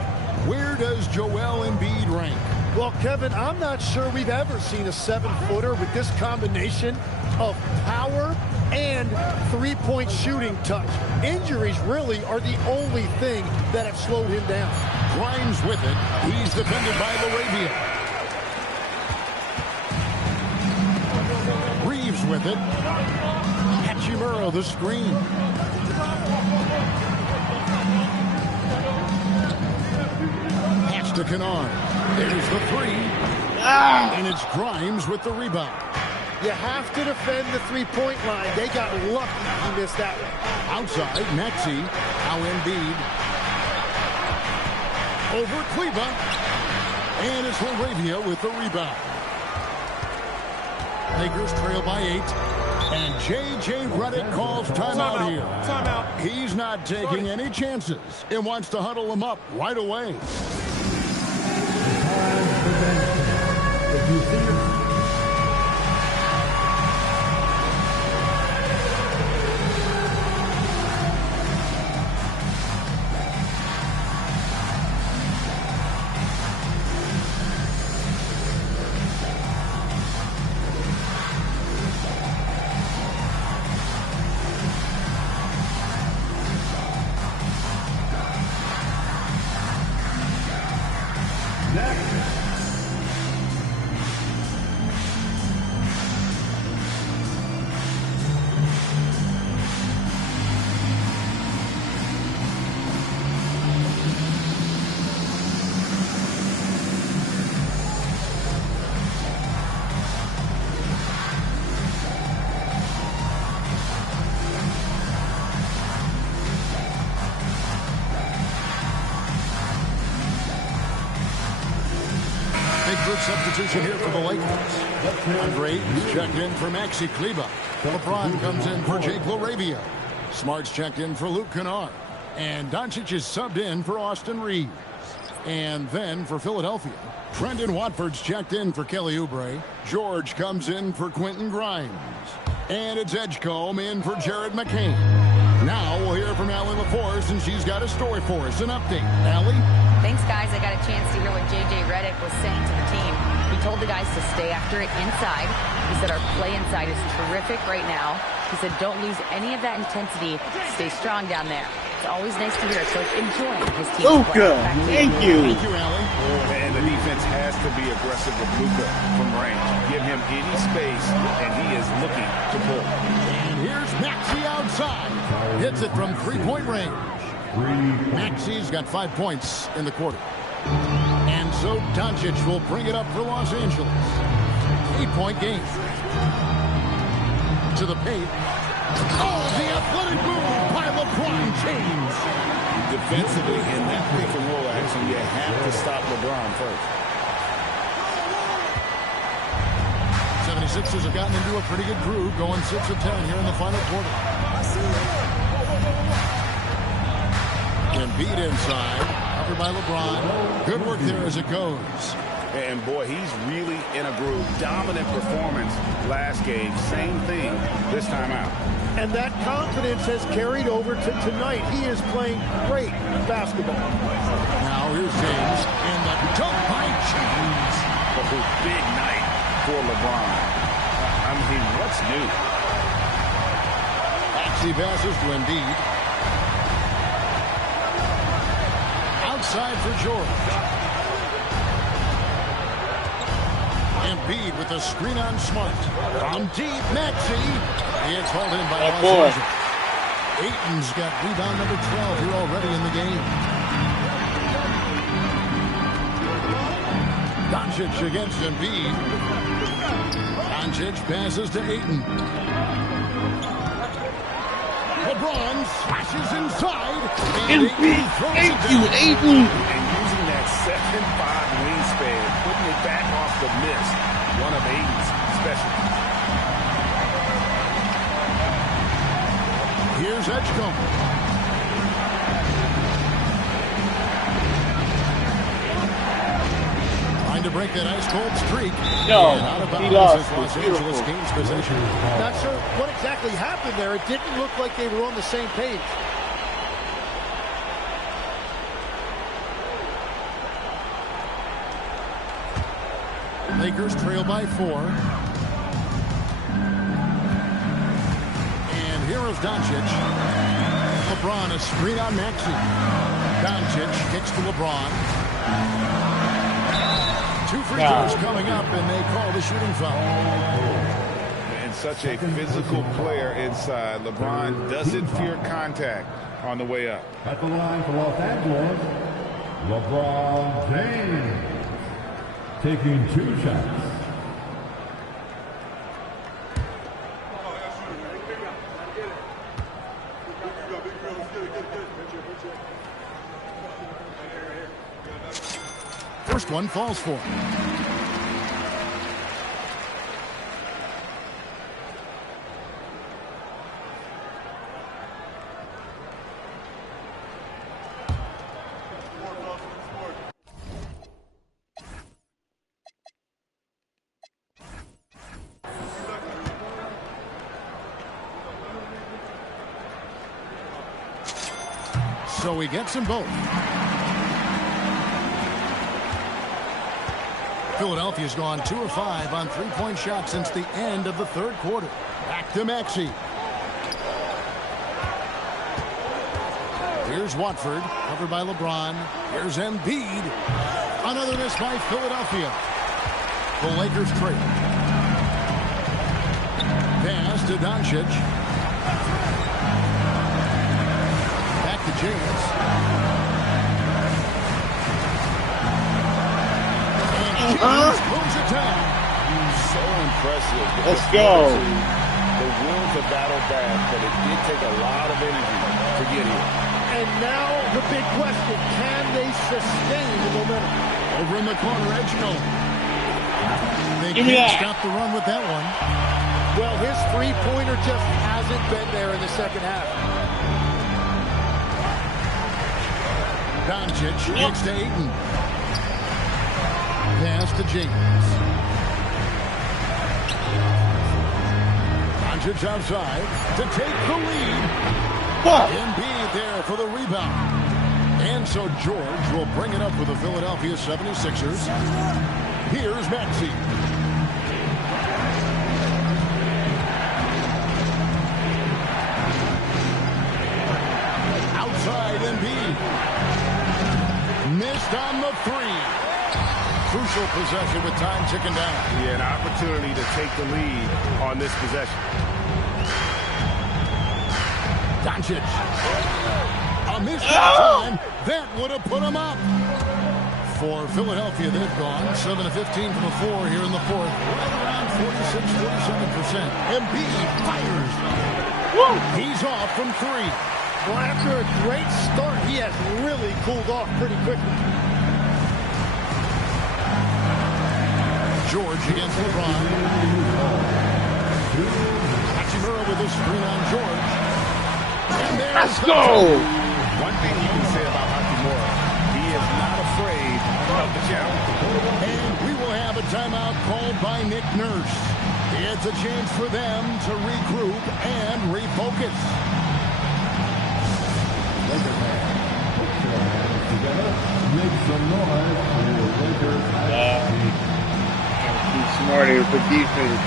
where does Joel Embiid rank? Well, Kevin, I'm not sure we've ever seen a 7-footer with this combination of power and three-point shooting touch. Injuries really are the only thing that have slowed him down. Grimes with it. He's defended by LaRavia. Reeves with it. Hachimura the screen. Pass to Kennard. There's the 3. And it's Grimes with the rebound. You have to defend the three-point line. They got lucky he missed that one. Outside, Maxey. Now Embiid. Over Kleber. And it's LaRavia with the rebound. Lakers trail by 8. And J.J. Redick calls timeout here. Timeout. He's not taking any chances and wants to huddle him up right away. substitution here for the Lakers. Andre Ayton's checked in for Maxi Kleber. LeBron comes in for Jake LaRavia. Smart's checked in for Luke Kennard. And Doncic is subbed in for Austin Reeves. And then for Philadelphia, Trendon Watford's checked in for Kelly Oubre. George comes in for Quentin Grimes. And it's Edgecombe in for Jared McCain. Now we'll hear from Allie LaForce, and she's got a story for us. An update. Allie? Thanks, guys. I got a chance to hear what J.J. Redick was saying to the team. He told the guys to stay after it inside. He said our play inside is terrific right now. He said don't lose any of that intensity. Stay strong down there. It's always nice to hear. So enjoying his team's Luka, play. thank you. Thank you, Allie. And the defense has to be aggressive with Luka from range. Give him any space, and he is looking to pull. And here's Maxey outside. Hits it from three-point range. Maxey's got 5 points in the quarter. And so Doncic will bring it up for Los Angeles. 8-point game. To the paint. Oh, the athletic move by LeBron James. Defensively, in that pick and roll action, you have to stop LeBron first. 76ers have gotten into a pretty good groove, going 6 of 10 here in the final quarter. Embiid inside, covered by LeBron. Good work there as it goes. And boy, he's really in a groove. Dominant performance last game. Same thing this time out. And that confidence has carried over to tonight. He is playing great basketball. Now here's James, and the dunk by James. Oh, big night for LeBron. I mean, what's new? Maxey passes to Embiid. Outside for George. Embiid with a screen on Smart. From deep, Maxey. It's hauled in by Los Angeles. Ayton's got rebound number 12 here already in the game. Doncic against Embiid. Doncic passes to Ayton. LeBron slashes inside. Embiid, thank you, Ayton. And using that 7'5" wingspan, putting it back off the miss. One of Ayton's specialties. Here's Edgecombe. Trying to break that ice-cold streak. No, he lost. Los Angeles gains possession. Not sure what exactly happened there. It didn't look like they were on the same page. Lakers trail by 4. And here is Doncic. LeBron a screen on Maxey. Doncic kicks to LeBron. 2 free throws coming up, and they call the shooting foul. And such a physical player inside. LeBron doesn't fear contact on the way up. At the line for Los Angeles, LeBron James. Taking 2 shots. First one falls for him. So he gets them both. Philadelphia's gone 2 of 5 on 3-point shots since the end of the third quarter. Back to Maxey. Here's Watford, covered by LeBron. Here's Embiid. Another miss by Philadelphia. The Lakers trail. Pass to Doncic. Back to James. Close it down. So impressive. Let's go. The will to battle back, but it did take a lot of energy to get here. And now the big question, can they sustain the momentum? Over in the corner, Edgecombe. They Give me can't that. stop the run with that one. Well, his three-pointer just hasn't been there in the second half. Doncic kicks to Ayton. Pass to James. Doncic outside to take the lead. Embiid there for the rebound. And so George will bring it up for the Philadelphia 76ers. Here's Maxey. Outside Embiid. Missed on the three. Crucial possession with time ticking down. Yeah, an opportunity to take the lead on this possession. Doncic. A miss time. That would have put him up. For Philadelphia, they've gone 7 of 15 from the floor here in the fourth. Right around 46-47%. Embiid fires. He's off from three. Well, after a great start, he has really cooled off pretty quickly. George against LeBron. Hachimura with his screen on George. And Let's go! One thing you can say about Hachimura, he is not afraid of the challenge. And we will have a timeout called by Nick Nurse. It's a chance for them to regroup and refocus. Make some noise for your Lakers. Too smart here for defense.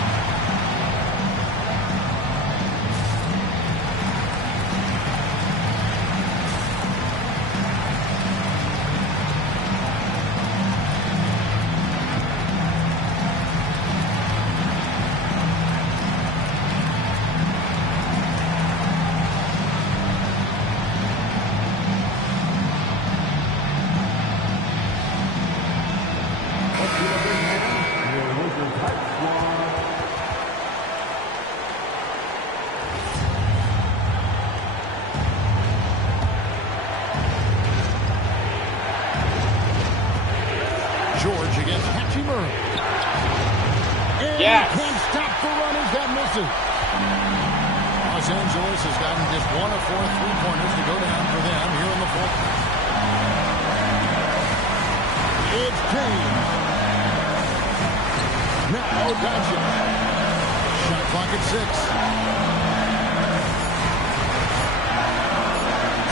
George against Hachimura. And Yes. he can't stop the run as that misses. Los Angeles has gotten just 1 of 4 three-pointers to go down for them here in the fourth. It's James. Now Doncic. Shot clock at 6.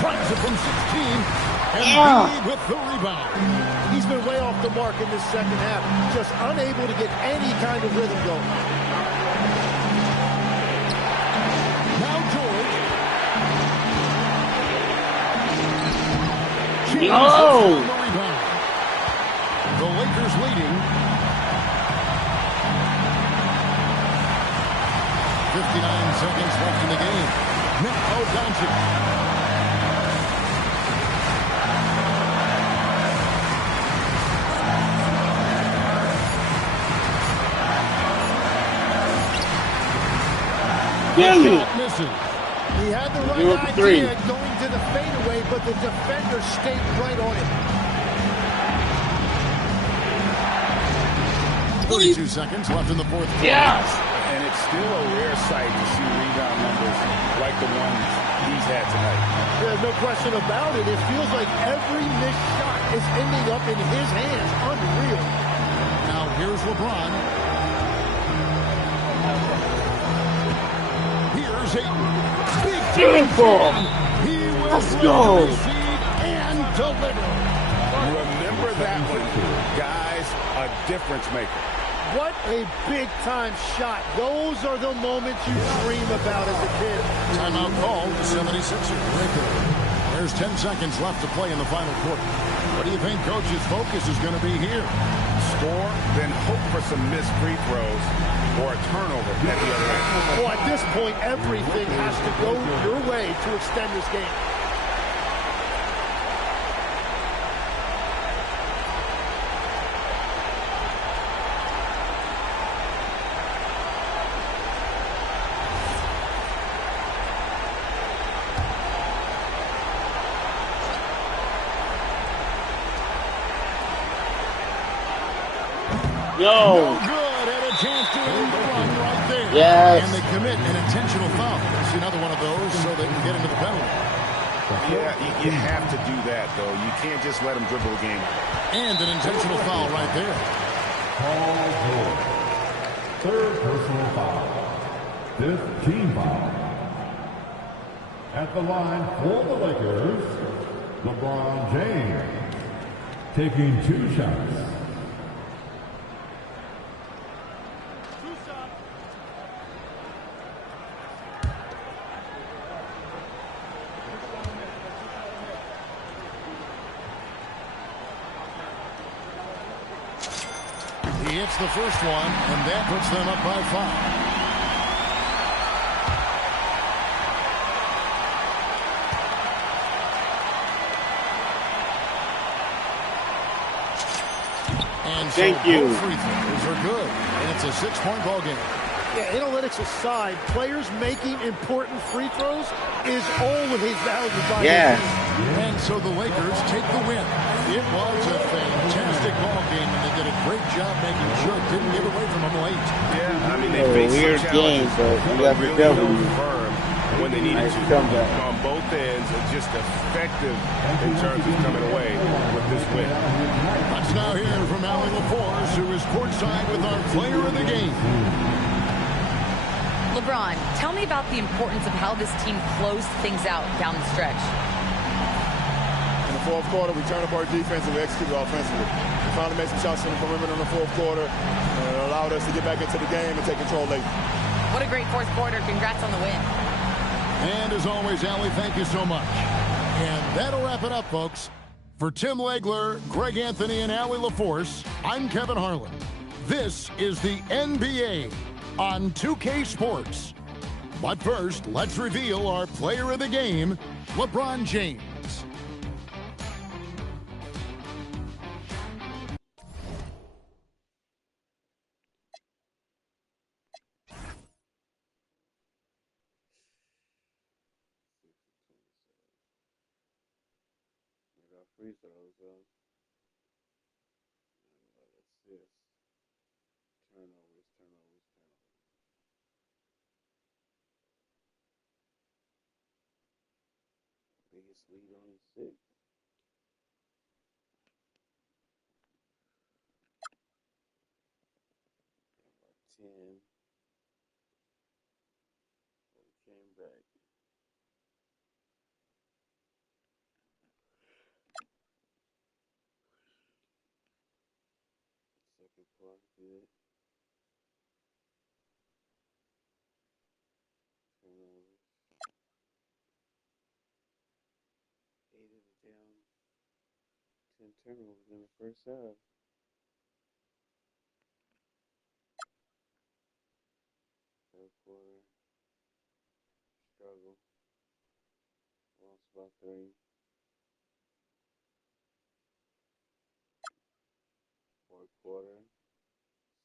Tries it from 16. And Embiid with the rebound. He's been way off the mark in this second half, just unable to get any kind of rhythm going. Now George. Oh! The rebound. The Lakers leading. 59 seconds left in the game. Now Doncic. Misses. He had the Do it right for three. idea going to the fadeaway, but the defender stayed right on it. 32 seconds left in the fourth. Yes! And it's still a rare sight to see rebound numbers like the ones he's had tonight. There's no question about it. It feels like every missed shot is ending up in his hands. Unreal. Now here's LeBron. Here's Ayton. Big Beautiful! He will Let's go! receive and deliver. Remember that one, guys, a difference maker. What a big-time shot. Those are the moments you dream about as a kid. Timeout called, the 76ers. There's 10 seconds left to play in the final quarter. What do you think Coach's focus is going to be here? Score, then hope for some missed free throws or a turnover at the other end. Well, at this point, everything has to go your way to extend this game. No. good, and a chance to end the run right there. Yes. And they commit an intentional foul. There's another one of those so they can get into the penalty. Yeah, you have to do that, though. You can't just let them dribble the game. And an intentional foul right there. Paul George. Third personal foul. Fifth team foul. At the line for the Lakers, LeBron James, taking 2 shots. He hits the first one, and that puts them up by 5. And so Thank you. both free throws are good, and it's a 6-point ball game. Yeah, analytics aside, players making important free throws is always valuable by Yeah. the team. And so the Lakers take the win. It was a fantastic ball game, and they did a great job making sure it didn't get away from them late. Yeah, I mean, they A faced weird some game, challenges, but you got the really held W. firm when they needed Nice to. comeback. On both ends, and just effective in terms of coming away with this win. Let's now hear from Allie LaForce, who is courtside with our player of the game. LeBron, tell me about the importance of how this team closed things out down the stretch. In the fourth quarter, we turned up our defense and we executed offensively. We finally made some shots in the perimeter in the fourth quarter, and it allowed us to get back into the game and take control late. What a great fourth quarter. Congrats on the win. And as always, Allie, thank you so much. And that'll wrap it up, folks. For Tim Legler, Greg Anthony, and Allie LaForce, I'm Kevin Harlan. This is the NBA on 2K Sports. But first, let's reveal our player of the game, LeBron James. Free throws, assists, turnovers. Biggest lead on 6. About 10. But he came back. Second part, good. Turnovers. 8 of the down. 10 turnovers in the first half. Third quarter. Struggle. Lost by 3. Fourth quarter.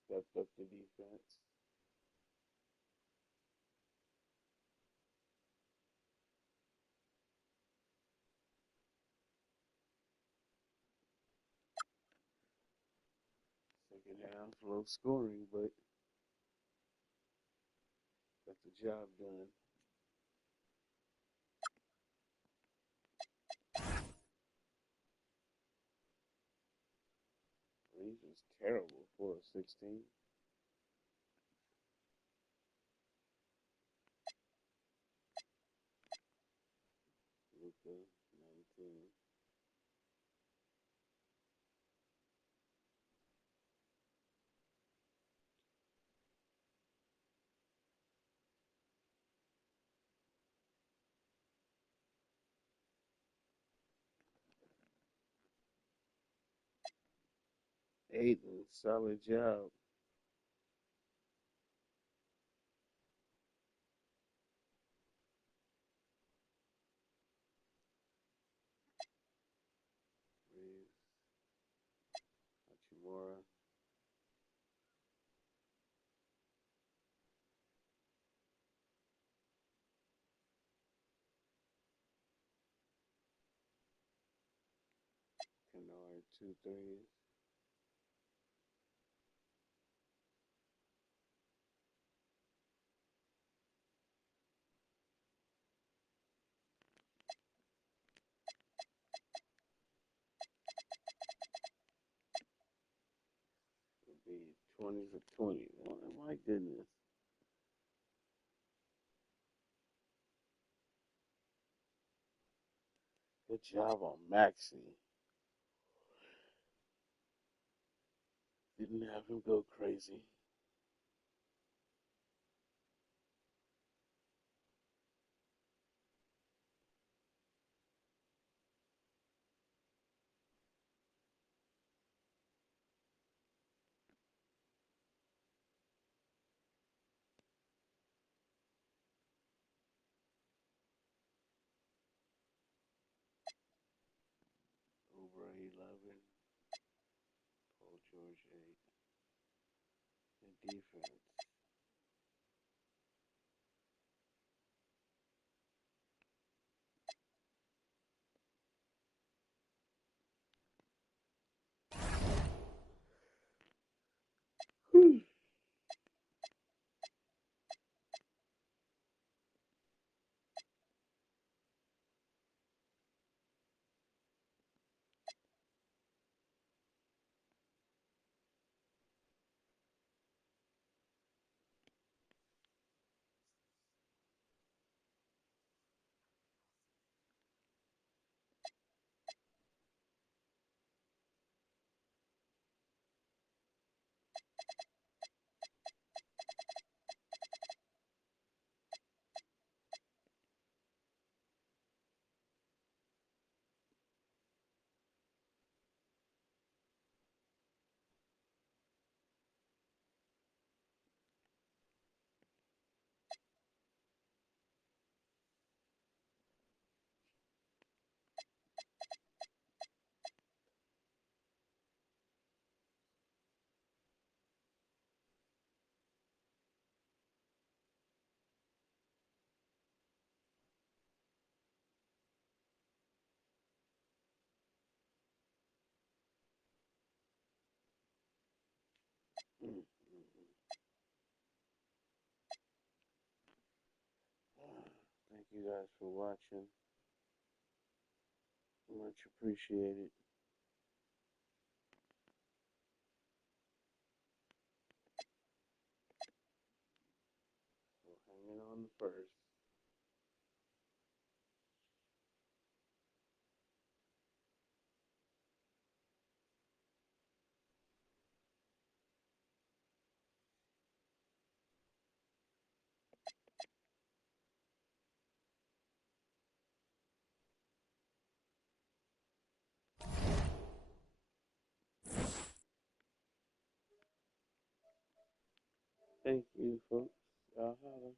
Stepped up the defense. Second half, low scoring, but got the job done. He's just terrible for a 16. Luka, 19. Aiden, solid job. Reeves, Hachimura. Kennard, 2 threes. 21. My goodness. Good job on Maxie. Didn't have him go crazy. Over 11. Paul George 8. And defense. Thank you guys for watching. Much appreciated. So hanging on the first. Thank you, folks. Y'all holla.